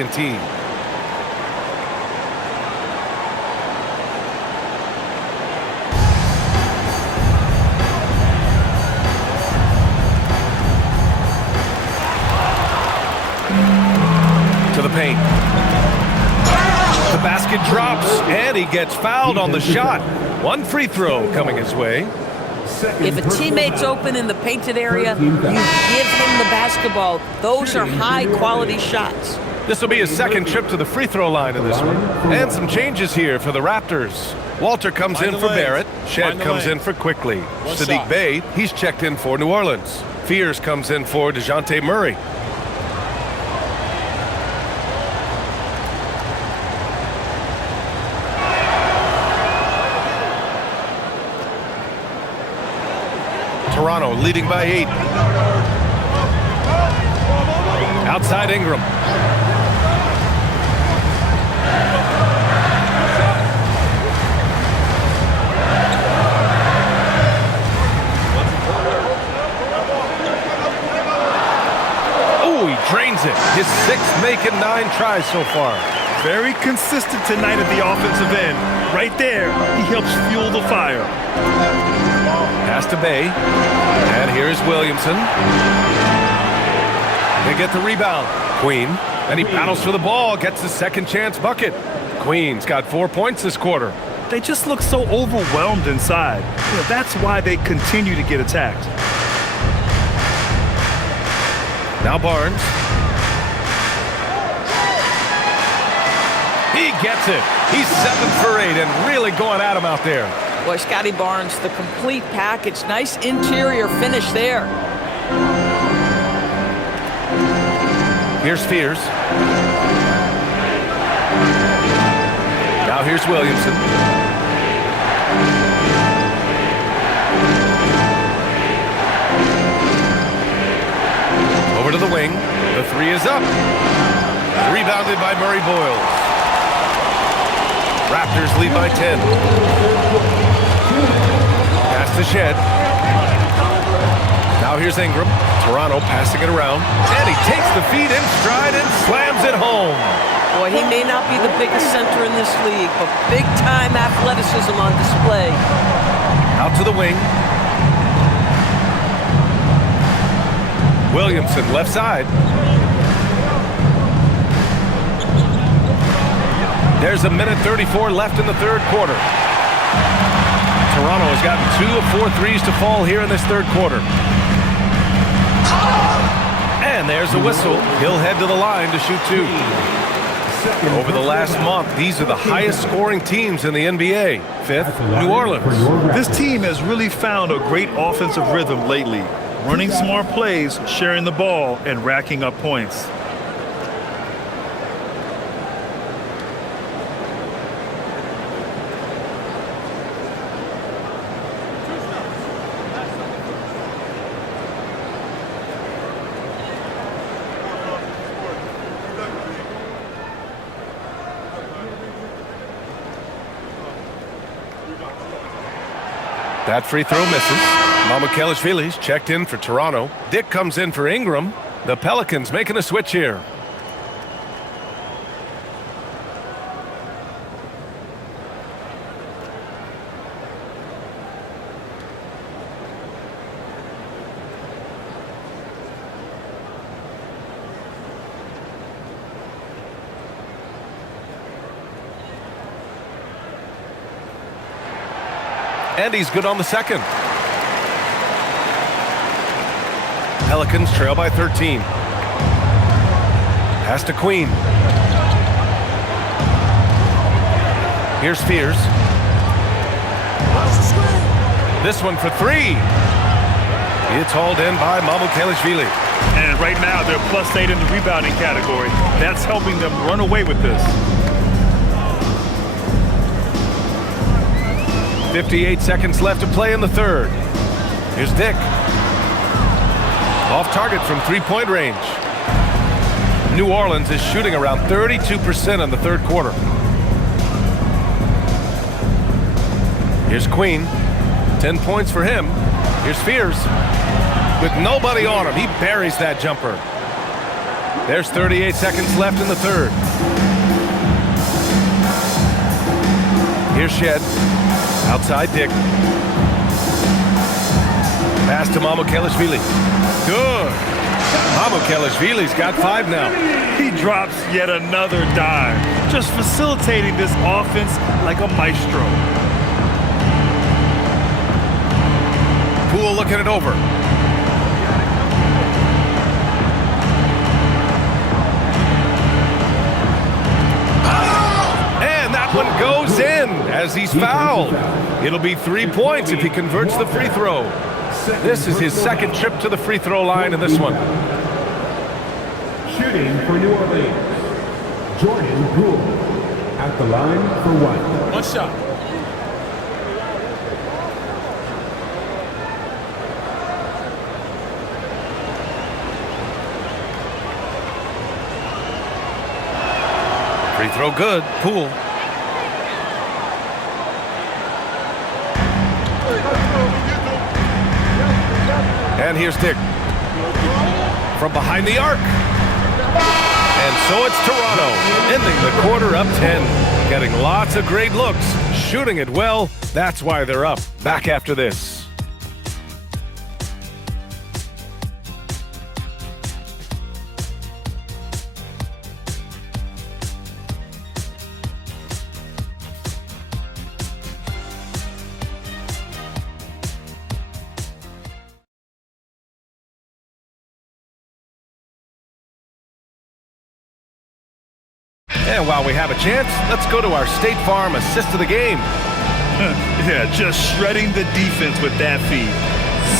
To the paint. The basket drops, and he gets fouled on the shot. 1 free throw coming his way. If a teammate's open in the painted area, you give him the basketball. Those are high-quality shots. This will be his second trip to the free throw line in this one. And some changes here for the Raptors. Walter comes in for Barrett. Shed comes in for Quickly. Sadiq Bey, he's checked in for New Orleans. Fears comes in for DeJounte Murray. Toronto leading by 8. Outside Ingram. Oh, he drains it. His 6th make and 9 tries so far. Very consistent tonight at the offensive end. Right there, he helps fuel the fire. Pass to Bey. And here's Williamson. They get the rebound. Queen. And he battles for the ball, gets the second chance bucket. Queen's got 4 points this quarter. They just look so overwhelmed inside. That's why they continue to get attacked. Now Barnes. He gets it. He's 7 for 8 and really going at him out there. Boy, Scotty Barnes, the complete package. Nice interior finish there. Here's Fears. Now here's Williamson. Over to the wing. The three is up. Rebounded by Murray Boyles. Raptors lead by 10. Pass to Shed. Now here's Ingram. Toronto passing it around. And he takes the feed in stride and slams it home. Boy, he may not be the biggest center in this league, but big-time athleticism on display. Out to the wing. Williamson, left side. There's a minute 34 left in the third quarter. Toronto has gotten 2 of 4 threes to fall here in this third quarter. And there's a whistle. He'll head to the line to shoot 2. Over the last month, these are the highest scoring teams in the NBA. 5th, New Orleans. This team has really found a great offensive rhythm lately. Running smart plays, sharing the ball, and racking up points. That free throw misses. Mamukelashvili's checked in for Toronto. Dick comes in for Ingram. The Pelicans making a switch here. And he's good on the second. Pelicans trail by 13. Pass to Queen. Here's Fears. This one for 3. It's hauled in by Mamukelashvili. And right now they're +8 in the rebounding category. That's helping them run away with this. 58 seconds left to play in the third. Here's Dick. Off target from three-point range. New Orleans is shooting around 32% in the third quarter. Here's Queen. 10 points for him. Here's Fears. With nobody on him, he buries that jumper. There's 38 seconds left in the third. Here's Shed. Outside Dick. Pass to Mamukelashvili. Good. Mamukelashvili's got 5 now. He drops yet another dime, just facilitating this offense like a maestro. Poole looking it over. One goes in as he's fouled. It'll be 3 points if he converts the free throw. This is his second trip to the free throw line in this one. Shooting for New Orleans, Jordan Poole at the line for 1. One shot. Free throw good. Poole. And here's Dick. From behind the arc. And so it's Toronto, ending the quarter up 10. Getting lots of great looks, shooting it well. That's why they're up. Back after this. And while we have a chance, let's go to our State Farm assist of the game. Yeah, just shredding the defense with that feed.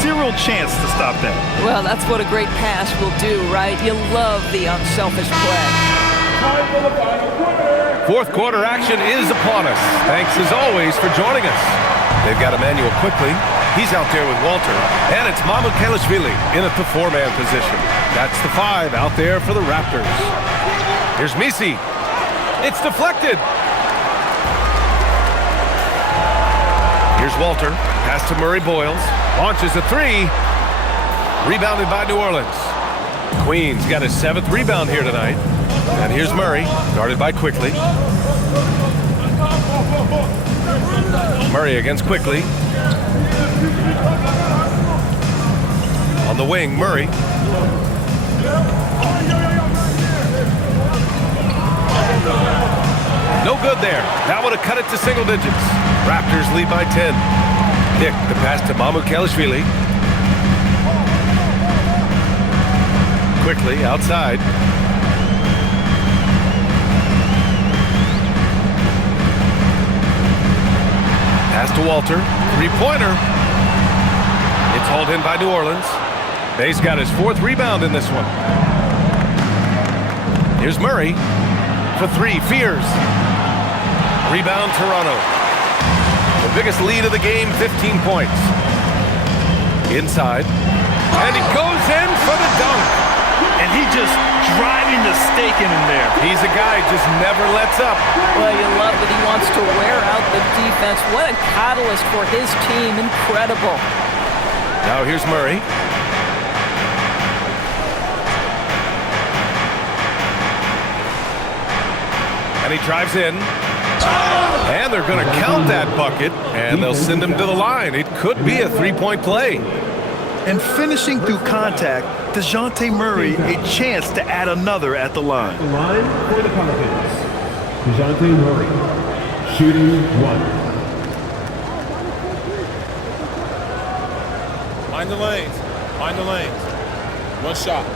Zero chance to stop that. Well, that's what a great pass will do, right? You love the unselfish play. Fourth quarter action is upon us. Thanks as always for joining us. They've got Emmanuel quickly. He's out there with Walter. And it's Mamukelashvili in at the 4-man position. That's the 5 out there for the Raptors. Here's Misi. It's deflected. Here's Walter. Pass to Murray Boyles. Launches a 3. Rebounded by New Orleans. Queen's got his 7th rebound here tonight. And here's Murray. Guarded by Quickly. Murray against Quickly. On the wing, Murray. No good there. That would have cut it to single digits. Raptors lead by 10. Dick, the pass to Mamukelashvili. Quickly outside. Pass to Walter. 3-pointer. It's hauled in by New Orleans. Bay's got his 4th rebound in this one. Here's Murray for 3. Fears. Rebound Toronto. The biggest lead of the game, 15 points. Inside. And he goes in for the dunk. And he just driving the stake in there. He's a guy who just never lets up. Well, you love that he wants to wear out the defense. What a catalyst for his team. Incredible. Now here's Murray. And he drives in. And they're going to count that bucket, and they'll send him to the line. It could be a 3-point play. And finishing through contact, DeJounte Murray a chance to add another at the line. The line for the Pelicans. DeJounte Murray, shooting 1. Mind the lanes. Mind the lanes. 1 shot.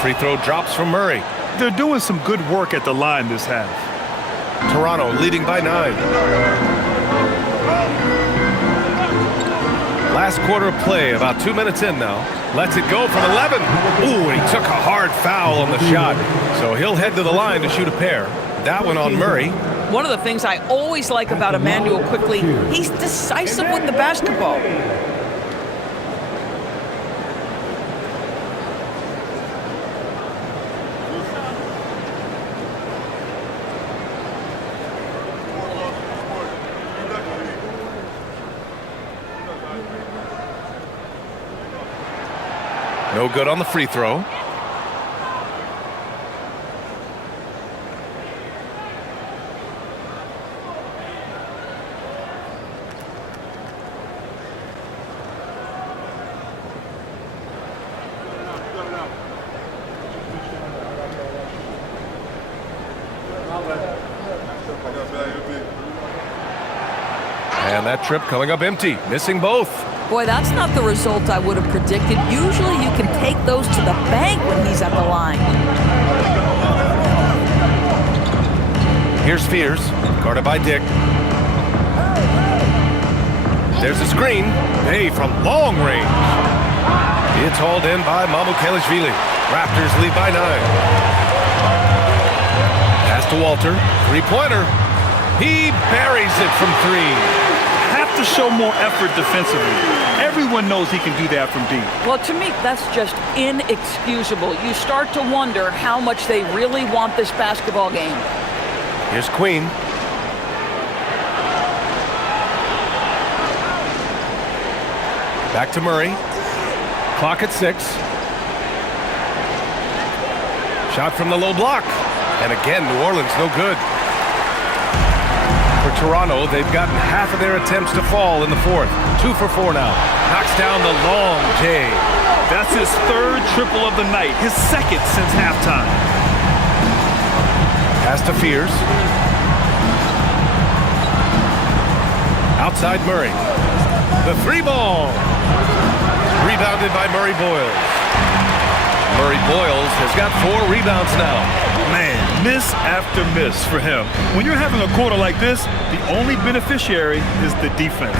Free throw drops from Murray. They're doing some good work at the line this half. Toronto leading by 9. Last quarter of play, about 2 minutes in now. Lets it go from 11. Ooh, he took a hard foul on the shot. So he'll head to the line to shoot a pair. That one on Murray. One of the things I always like about Emmanuel Quickly, he's decisive with the basketball. No good on the free throw. And that trip coming up empty, missing both. Boy, that's not the result I would have predicted. Usually you can take those to the bank when he's at the line. Here's Fears, guarded by Dick. There's a screen. Hey, from long range. It's hauled in by Mamukelashvili. Raptors lead by 9. Pass to Walter. 3-pointer. He buries it from 3. Have to show more effort defensively. Everyone knows he can do that from deep. Well, to me, that's just inexcusable. You start to wonder how much they really want this basketball game. Here's Queen. Back to Murray. Clock at 6. Shot from the low block. And again, New Orleans no good. For Toronto, they've gotten half of their attempts to fall in the 4th. 2 for 4 now. Knocks down the long J. That's his 3rd triple of the night, his 2nd since halftime. Pass to Fears. Outside Murray. The three ball. Rebounded by Murray Boyles. Murray Boyles has got 4 rebounds now. Man, miss after miss for him. When you're having a quarter like this, the only beneficiary is the defense.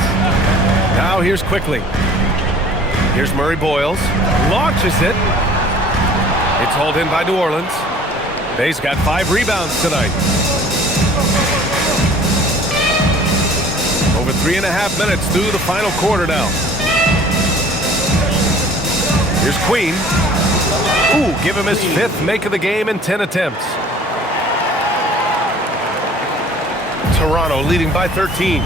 Now here's Quickly. Here's Murray Boyles. Launches it. It's hauled in by New Orleans. Bay's got 5 rebounds tonight. Over 3.5 minutes through the final quarter now. Here's Queen. Ooh, give him his 5th make of the game in 10 attempts. Toronto leading by 13.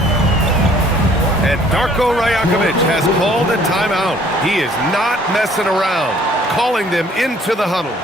And Darko Rajakovic has called a timeout. He is not messing around, calling them into the huddle.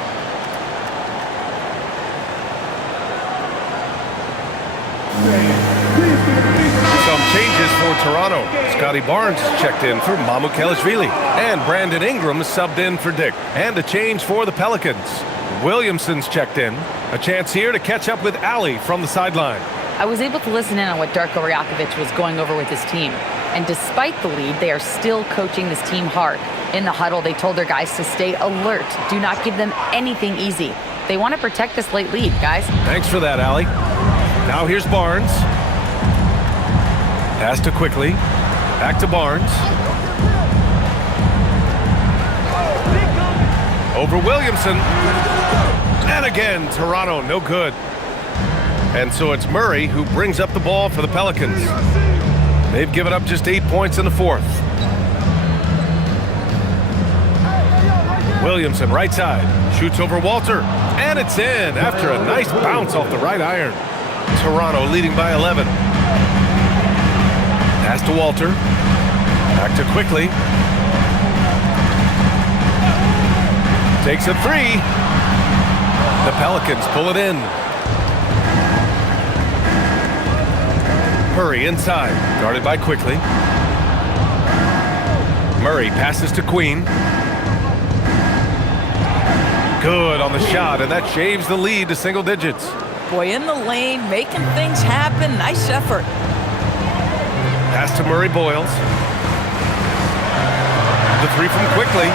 Some changes for Toronto. Scotty Barnes is checked in for Mamukelashvili. And Brandon Ingram is subbed in for Dick. And a change for the Pelicans. Williamson's checked in. A chance here to catch up with Allie from the sideline. I was able to listen in on what Darko Rajakovic was going over with his team. And despite the lead, they are still coaching this team hard. In the huddle, they told their guys to stay alert. Do not give them anything easy. They want to protect this late lead, guys. Thanks for that, Allie. Now here's Barnes. Pass to Quickly. Back to Barnes. Over Williamson. And again, Toronto, no good. And so it's Murray who brings up the ball for the Pelicans. They've given up just 8 points in the 4th. Williamson, right side, shoots over Walter, and it's in after a nice bounce off the right iron. Toronto leading by 11. Pass to Walter, back to Quickly. Takes a 3. The Pelicans pull it in. Murray inside, guarded by Quickly. Murray passes to Queen. Good on the shot, and that shaves the lead to single digits. Boy, in the lane, making things happen. Nice effort. Pass to Murray Boyles. The 3 from Quickly.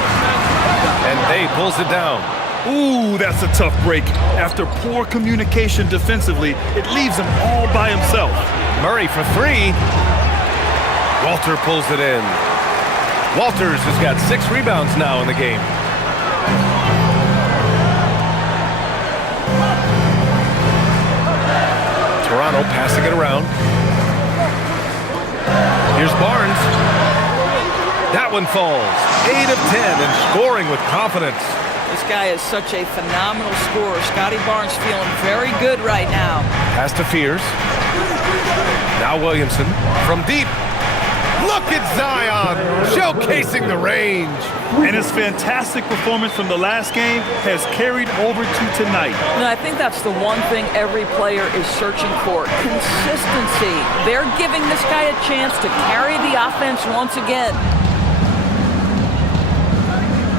And Bay pulls it down. Ooh, that's a tough break. After poor communication defensively, it leaves him all by himself. Murray for 3. Walter pulls it in. Walters has got 6 rebounds now in the game. Toronto passing it around. Here's Barnes. That one falls. 8 of 10 and scoring with confidence. This guy is such a phenomenal scorer. Scotty Barnes feeling very good right now. Pass to Fears. Now Williamson from deep. Look at Zion showcasing the range. And his fantastic performance from the last game has carried over to tonight. I think that's the one thing every player is searching for. Consistency. They're giving this guy a chance to carry the offense once again.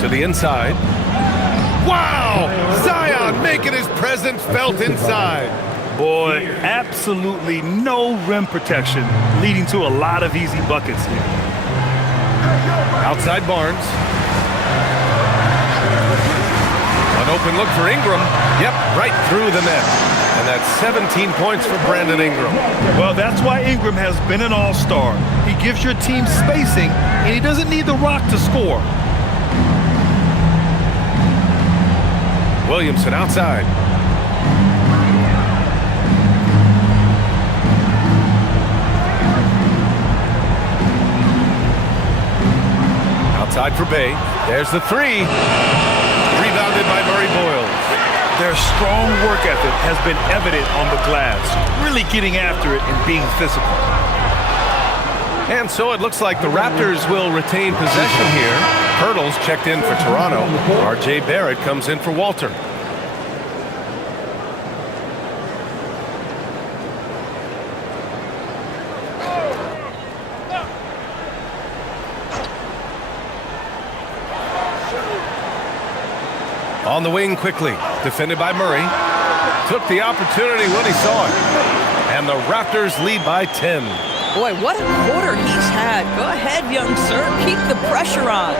To the inside. Wow! Zion making his presence felt inside. Boy, absolutely no rim protection, leading to a lot of easy buckets here. Outside Barnes. An open look for Ingram. Yep, right through the net. And that's 17 points for Brandon Ingram. Well, that's why Ingram has been an all-star. He gives your team spacing, and he doesn't need the rock to score. Williamson outside. Outside for Bay. There's the 3. Rebounded by Murray Boyles. Their strong work ethic has been evident on the glass, really getting after it and being physical. And so it looks like the Raptors will retain possession here. Hurdles checked in for Toronto. R.J. Barrett comes in for Walter. On the wing quickly, defended by Murray. Took the opportunity when he saw it. And the Raptors lead by 10. Boy, what a quarter he's had. Go ahead, young sir. Keep the pressure on.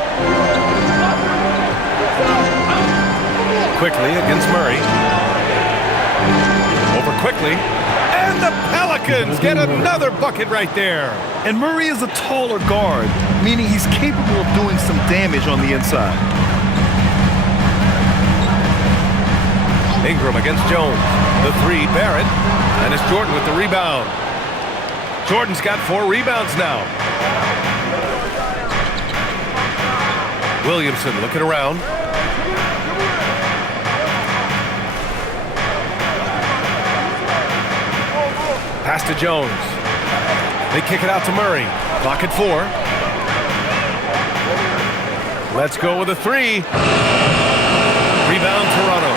Quickly against Murray. Over quickly. And the Pelicans get another bucket right there. And Murray is a taller guard, meaning he's capable of doing some damage on the inside. Ingram against Jones. The three, Barrett. And it's Jordan with the rebound. Jordan's got 4 rebounds now. Williamson looking around. Pass to Jones. They kick it out to Murray. Clock at 4. Let's go with a 3. Rebound Toronto.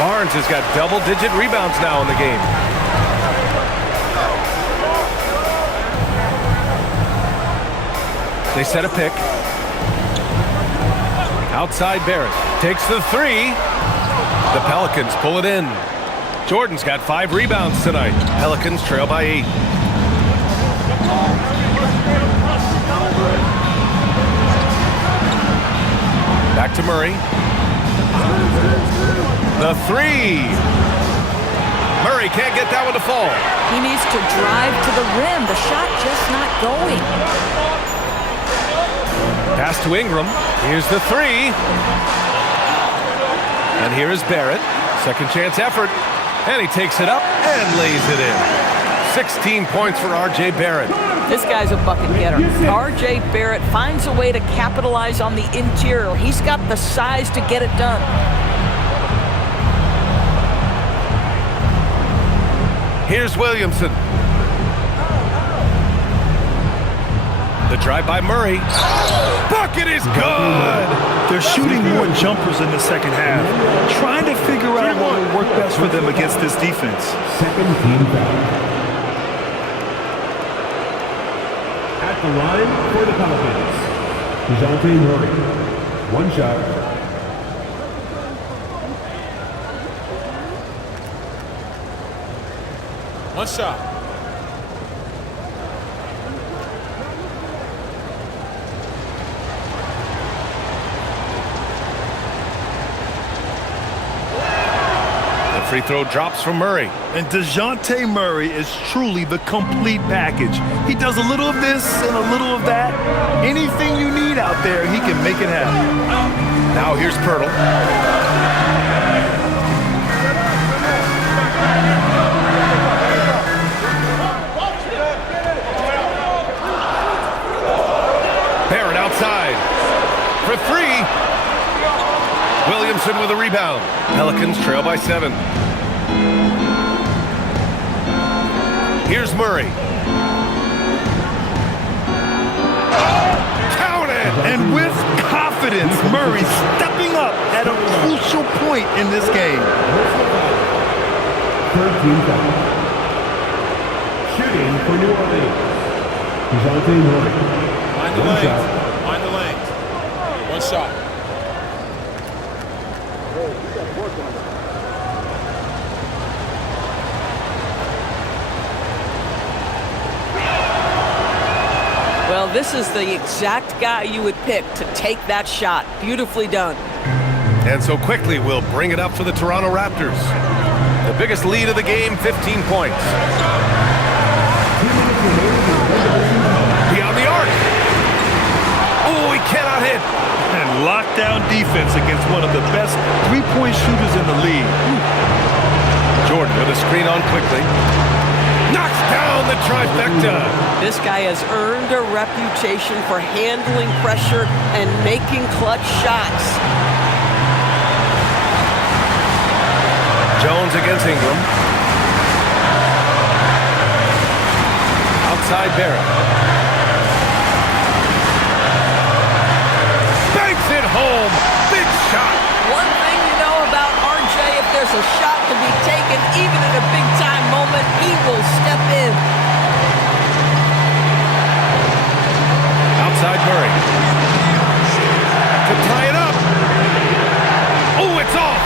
Barnes has got double-digit rebounds now in the game. They set a pick. Outside Barrett. Takes the 3. The Pelicans pull it in. Jordan's got 5 rebounds tonight. Pelicans trail by 8. Back to Murray. The 3. Murray can't get that one to fall. He needs to drive to the rim. The shot just not going. Pass to Ingram. Here's the 3. And here is Barrett. Second chance effort. And he takes it up and lays it in. 16 points for R.J. Barrett. This guy's a bucket getter. R.J. Barrett finds a way to capitalize on the interior. He's got the size to get it done. Here's Williamson. The drive by Murray. Bucket is good! They're shooting more jumpers in the second half, trying to figure out what will work best for them against this defense. Second team foul. At the line for the Pelicans, DeJounte Murray. 1 shot. One shot. Free throw drops from Murray. And DeJounte Murray is truly the complete package. He does a little of this and a little of that. Anything you need out there, he can make it happen. Now here's Pirtle. Barrett outside for 3. Williamson with a rebound. Pelicans trail by 7. Here's Murray. Count it! And with confidence, Murray stepping up at a crucial point in this game. Third team foul. Shooting for New Orleans, DeJounte Murray. Mind the 1 lanes. shot. Mind the lanes. 1 shot. Well, this is the exact guy you would pick to take that shot. Beautifully done. And so quickly we'll bring it up for the Toronto Raptors. The biggest lead of the game, 15 points. Beyond the arc. Oh, he cannot hit. And lockdown defense against one of the best three-point shooters in the league. Jordan with a screen on quickly. Knocks down the trifecta. This guy has earned a reputation for handling pressure and making clutch shots. Jones against Ingram. Outside Barrett. Banks it home. Big shot. One thing you know about RJ, if there's a shot to be taken, even in a big-time moment, he will step in. Outside Murray. To tie it up. Oh, it's off.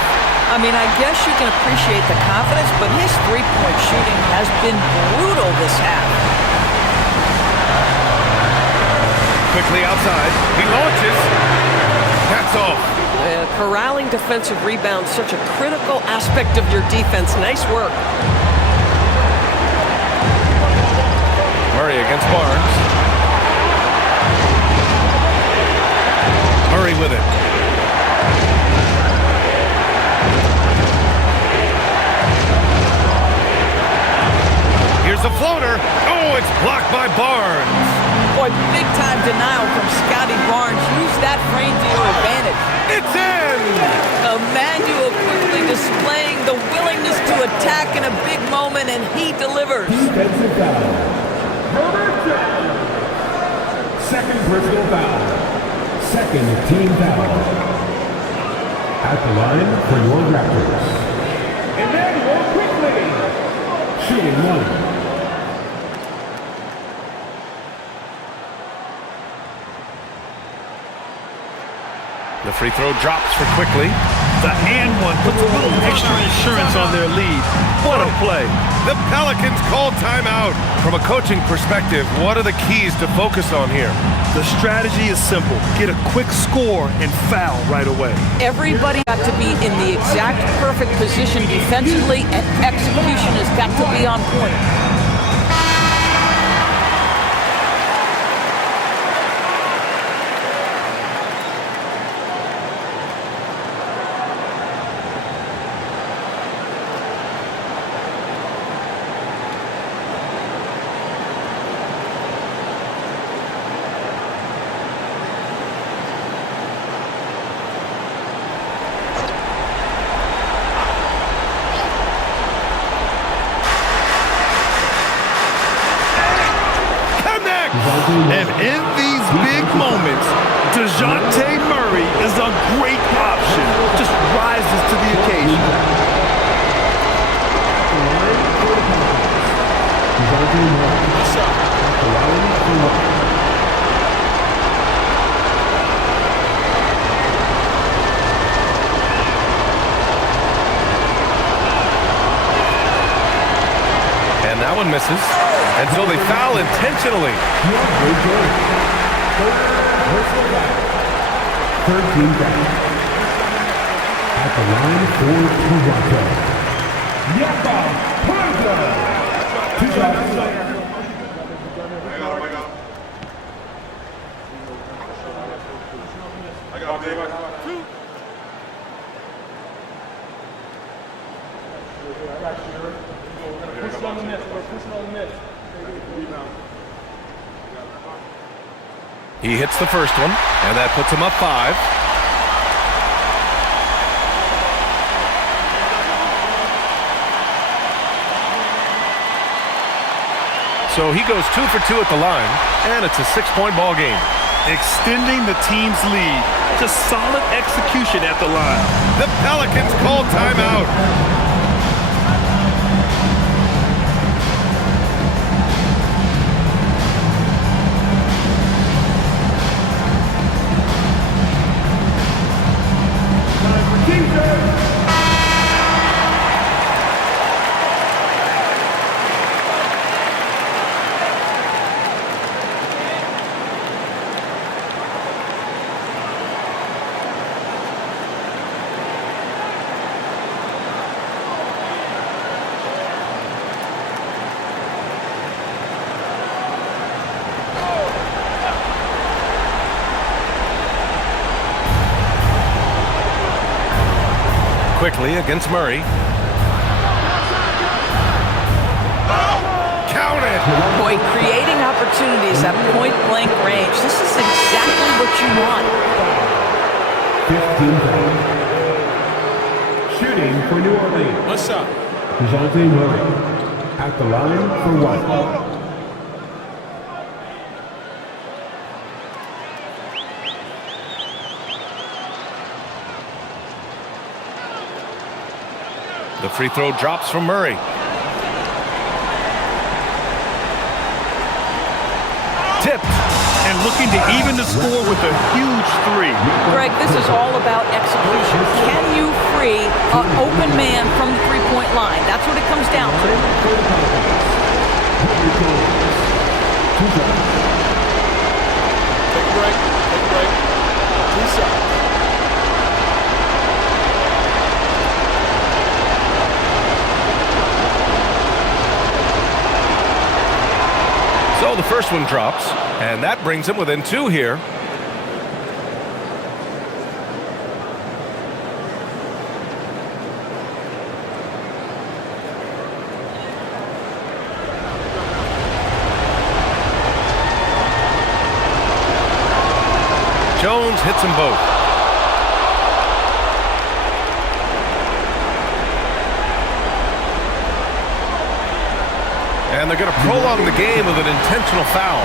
I mean, I guess you can appreciate the confidence, but his three-point shooting has been brutal this half. quickly outside. He launches. That's off. Corralling defensive rebounds, such a critical aspect of your defense. Nice work. Murray against Barnes. Murray with it. Here's a floater. Oh, it's blocked by Barnes. Boy, big-time denial from Scotty Barnes. Use that frame to your advantage. It's in! Emmanuel quickly displaying the willingness to attack in a big moment, and he delivers. Defensive foul. Second personal foul. Second team foul. At the line for your Raptors. Emmanuel quickly. Shooting one. The free throw drops for Quickly. The and one puts a little extra insurance on their lead. What a play. The Pelicans call timeout. From a coaching perspective, what are the keys to focus on here? The strategy is simple. Get a quick score and foul right away. Everybody got to be in the exact perfect position defensively, and execution has got to be on point. And in these big moments, DeJounte Murray is a great option. Just rises to the occasion. And that one misses. And so they foul intentionally. Third team foul. At the line for Toronto. Yapa Ponga. 2 shots. He hits the first one, and that puts him up 5. So he goes 2 for 2 at the line, and it's a 6-point ball game. Extending the team's lead. Just solid execution at the line. The Pelicans call timeout. Quickly against Murray. Count it! Boy, creating opportunities at point-blank range. This is exactly what you want. 15 foul. Shooting for New Orleans. What's up? DeJounte Murray. At the line for 1. The free throw drops from Murray. Tipped. And looking to even the score with a huge 3. Greg, this is all about execution. Can you free an open man from the three-point line? That's what it comes down to. break. Take a break. 2 seconds. So the first one drops, and that brings him within 2 here. Jones hits them both. And they're going to prolong the game with an intentional foul.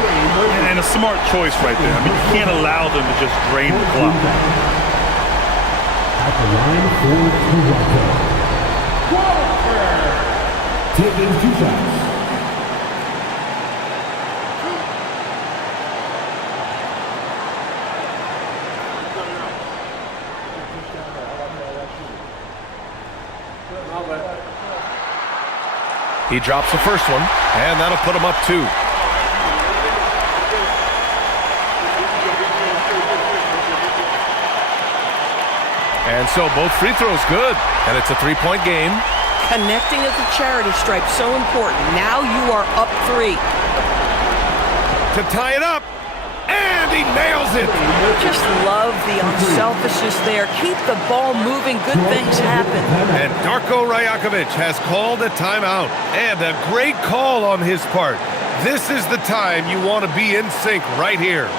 And a smart choice right there. I mean, you can't allow them to just drain the clock. At the line for Toronto. Taking 2 shots. He drops the first one, and that'll put him up 2. And so both free throws good, and it's a 3-point game. Connecting at the charity stripe, so important. Now you are up 3. To tie it up, and he nails it. Just love the unselfishness there. Keep the ball moving, good things happen. And Darko Rajakovic has called a timeout, and a great call on his part. This is the time you want to be in sync right here.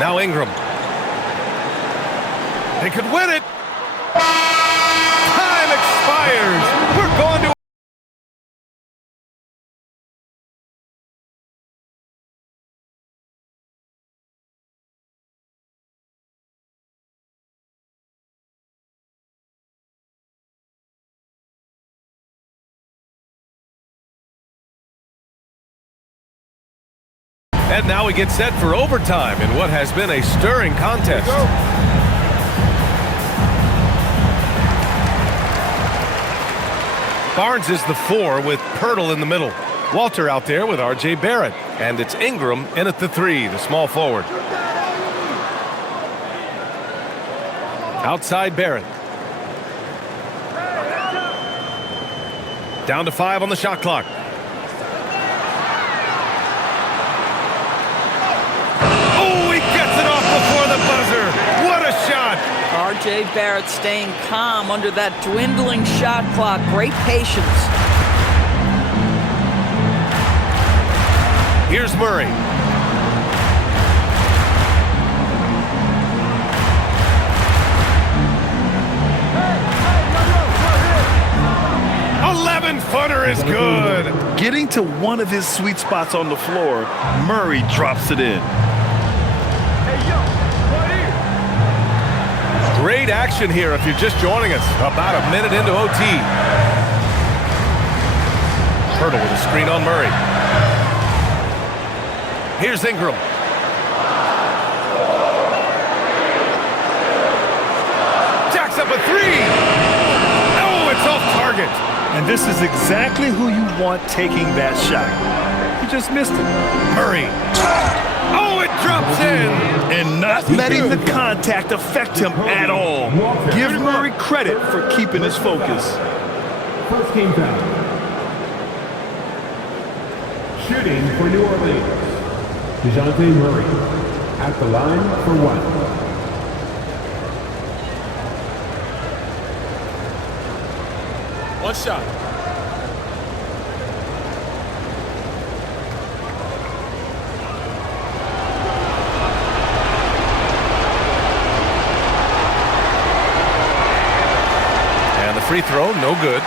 Now Ingram. They could win it. Time expires. We're going to... And now we get set for overtime in what has been a stirring contest. Barnes is the 4 with Pirtle in the middle. Walter out there with R.J. Barrett. And it's Ingram in at the 3, the small forward. Outside Barrett. Down to 5 on the shot clock. What a shot! R.J. Barrett staying calm under that dwindling shot clock. Great patience. Here's Murray. Footer is good. Getting to one of his sweet spots on the floor, Murray drops it in. Great action here if you're just joining us. About a minute into OT. Pirtle with a screen on Murray. Here's Ingram. Jacks up a 3. Oh, it's off target. And this is exactly who you want taking that shot. He just missed it. Murray. Oh, it drops in. And not letting the contact affect him at all. Give Murray credit for keeping his focus. First game foul. Shooting for New Orleans. DeJounte Murray at the line for 1. One shot. And the free throw, no good.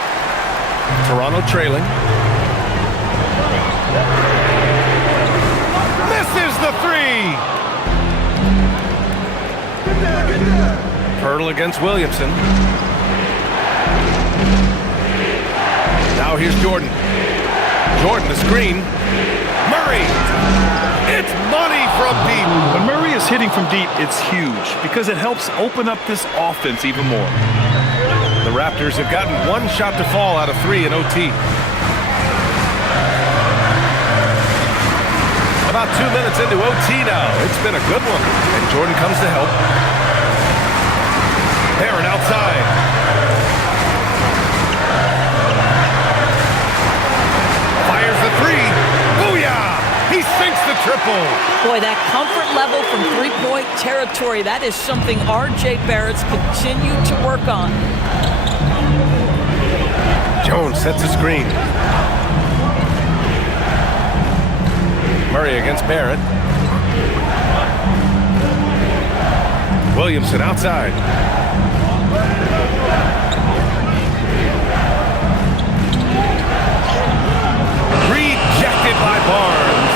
Toronto trailing. Misses the 3. Pirtle against Williamson. Now here's Jordan. Jordan, the screen. Murray. It's money from deep. When Murray is hitting from deep, it's huge because it helps open up this offense even more. The Raptors have gotten one shot to fall out of 3 in OT. About 2 minutes into OT now. It's been a good one. And Jordan comes to help. Barrett outside. Fires the 3. Booyah! He sinks the triple. Boy, that comfort level from three-point territory, that is something R.J. Barrett's continued to work on. Jones sets a screen. Murray against Barrett. Williamson outside. Rejected by Barnes.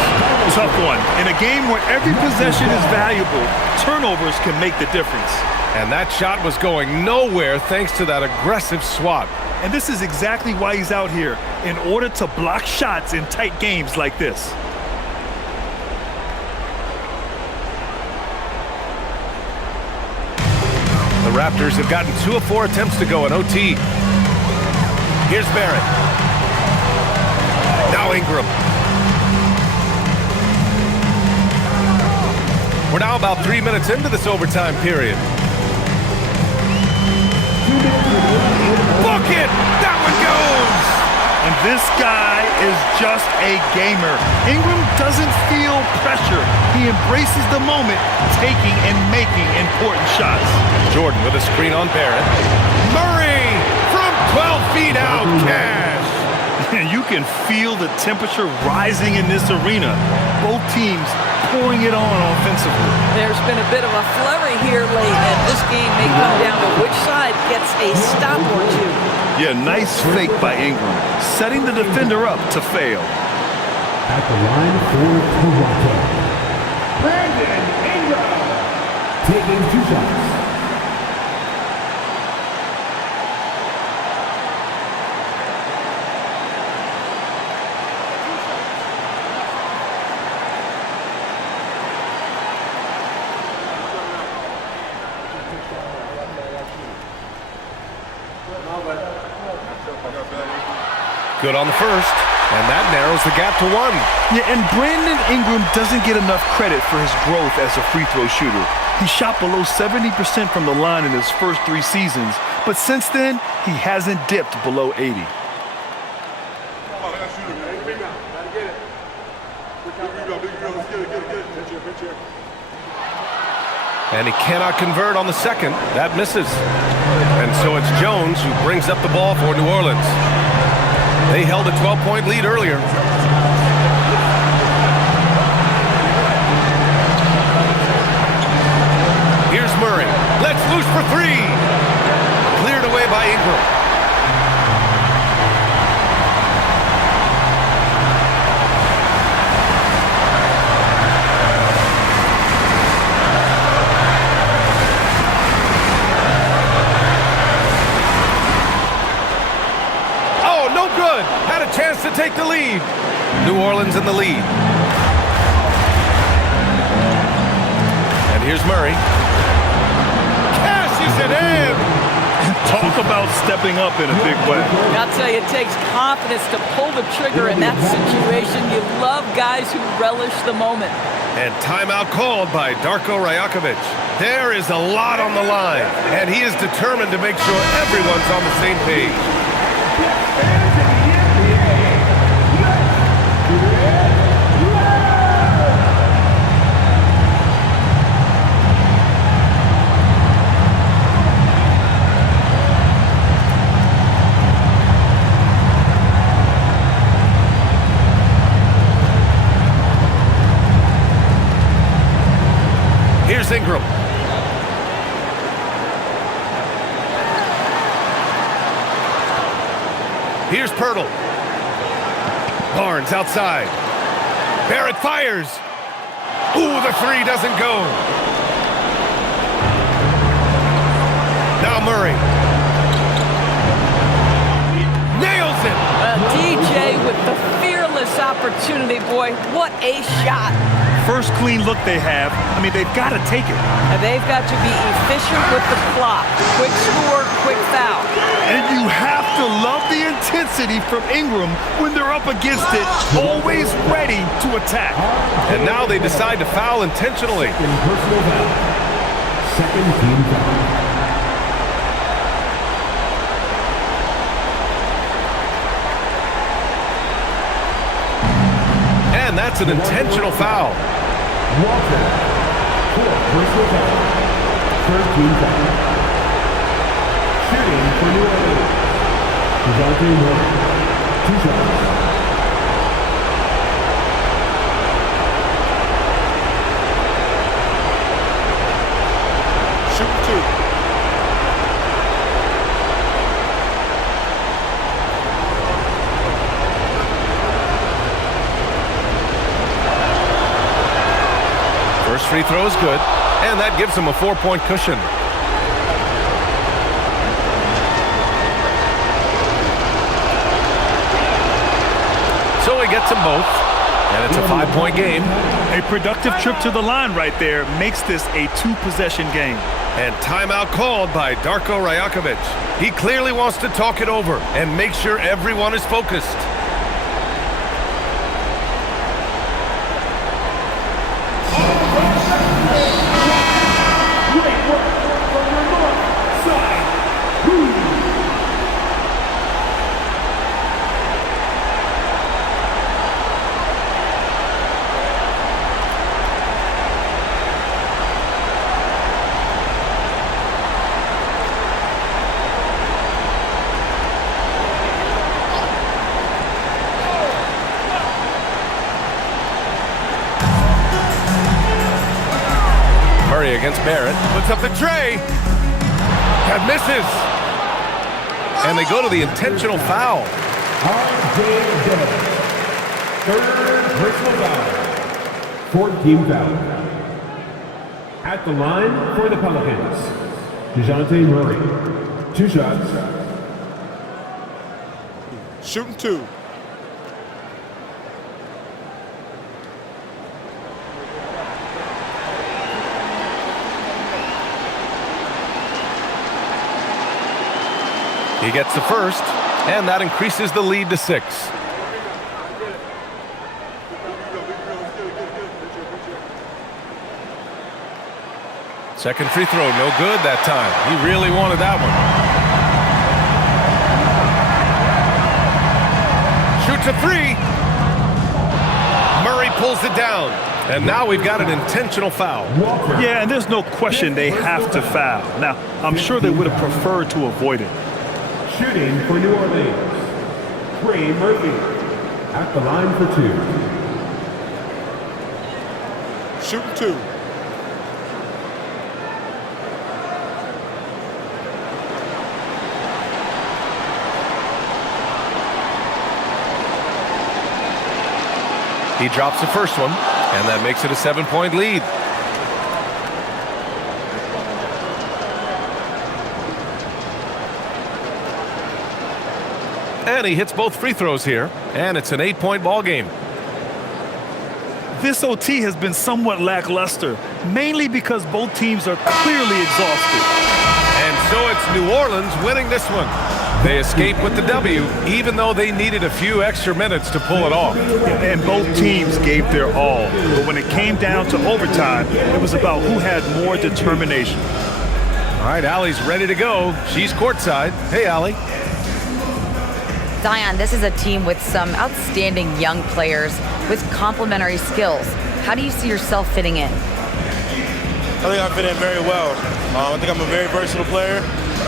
Tough one. In a game where every possession is valuable, turnovers can make the difference. And that shot was going nowhere thanks to that aggressive swat. And this is exactly why he's out here, in order to block shots in tight games like this. The Raptors have gotten 2 of 4 attempts to go in OT. Here's Barrett. Now Ingram. We're now about 3 minutes into this overtime period. Book it! That one goes! And this guy is just a gamer. Ingram doesn't feel pressure. He embraces the moment, taking and making important shots. Jordan with a screen on Barrett. Murray from 12 feet out. Cash. You can feel the temperature rising in this arena. Both teams pouring it on offensively. There's been a bit of a flurry here late, and this game may come down to which side gets a stop or two. Yeah, nice fake by Ingram, setting the defender up to fail. At the line for Toronto, Brandon Ingram, taking 2 shots. Good on the first, and that narrows the gap to 1. Yeah, and Brandon Ingram doesn't get enough credit for his growth as a free throw shooter. He shot below 70% from the line in his first 3 seasons, but since then, he hasn't dipped below 80. And he cannot convert on the second. That misses. And so it's Jones who brings up the ball for New Orleans. They held a 12-point lead earlier. Here's Murray. Let's loose for 3. Cleared away by Ingram. Good. Had a chance to take the lead. New Orleans in the lead. And here's Murray. Cashes it in. Talk about stepping up in a big way. I'll tell you, it takes confidence to pull the trigger in that situation. You love guys who relish the moment. And timeout called by Darko Rajakovic. There is a lot on the line, and he is determined to make sure everyone's on the same page. Here's Ingram. Here's Pirtle. Barnes outside. Barrett fires. Ooh, the 3 doesn't go. Now Murray. Nails it. DJ with the fearless opportunity, boy. What a shot. First clean look they have. I mean, they've got to take it. And they've got to be efficient with the clock. Quick score, quick foul. And you have to love the intensity from Ingram when they're up against it, always ready to attack. And now they decide to foul intentionally. Personal foul. Second team foul. And that's an intentional foul. Walker. Fourth personal foul. Third team foul. Shooting for New Orleans. Devontae Murray. 2 shots. Shooting 2. First free throw is good, and that gives him a 4-point cushion. So he gets them both, and it's a 5-point game. A productive trip to the line right there makes this a 2-possession game. And timeout called by Darko Rajakovic. He clearly wants to talk it over and make sure everyone is focused. Murray against Barrett. Puts up the tray. And misses. And they go to the intentional foul. R.J. Barrett. Third personal foul. Fourth team foul. At the line for the Pelicans. DeJounte Murray. 2 shots. Shooting 2. He gets the first, and that increases the lead to 6. Second free throw, no good that time. He really wanted that one. Shoots a 3. Murray pulls it down. And now we've got an intentional foul. Yeah, and there's no question they have to foul. Now, I'm sure they would have preferred to avoid it. Shooting for New Orleans. Trey Murphy. At the line for 2. Shooting 2. He drops the first one, and that makes it a 7-point lead. And he hits both free throws here, and it's an 8-point ball game. This OT has been somewhat lackluster, mainly because both teams are clearly exhausted. And so it's New Orleans winning this one. They escape with the W, even though they needed a few extra minutes to pull it off. And both teams gave their all. But when it came down to overtime, it was about who had more determination. All right, Allie's ready to go. She's courtside. Hey, Allie. Zion, this is a team with some outstanding young players with complementary skills. How do you see yourself fitting in? I think I fit in very well. I think I'm a very versatile player.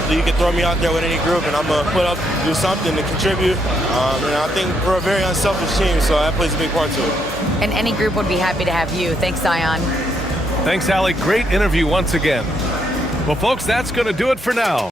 So you can throw me out there with any group, and I'm going to put up, do something to contribute. And I think we're a very unselfish team, so that plays a big part to it. And any group would be happy to have you. Thanks, Zion. Thanks, Allie. Great interview once again. Well, folks, that's going to do it for now.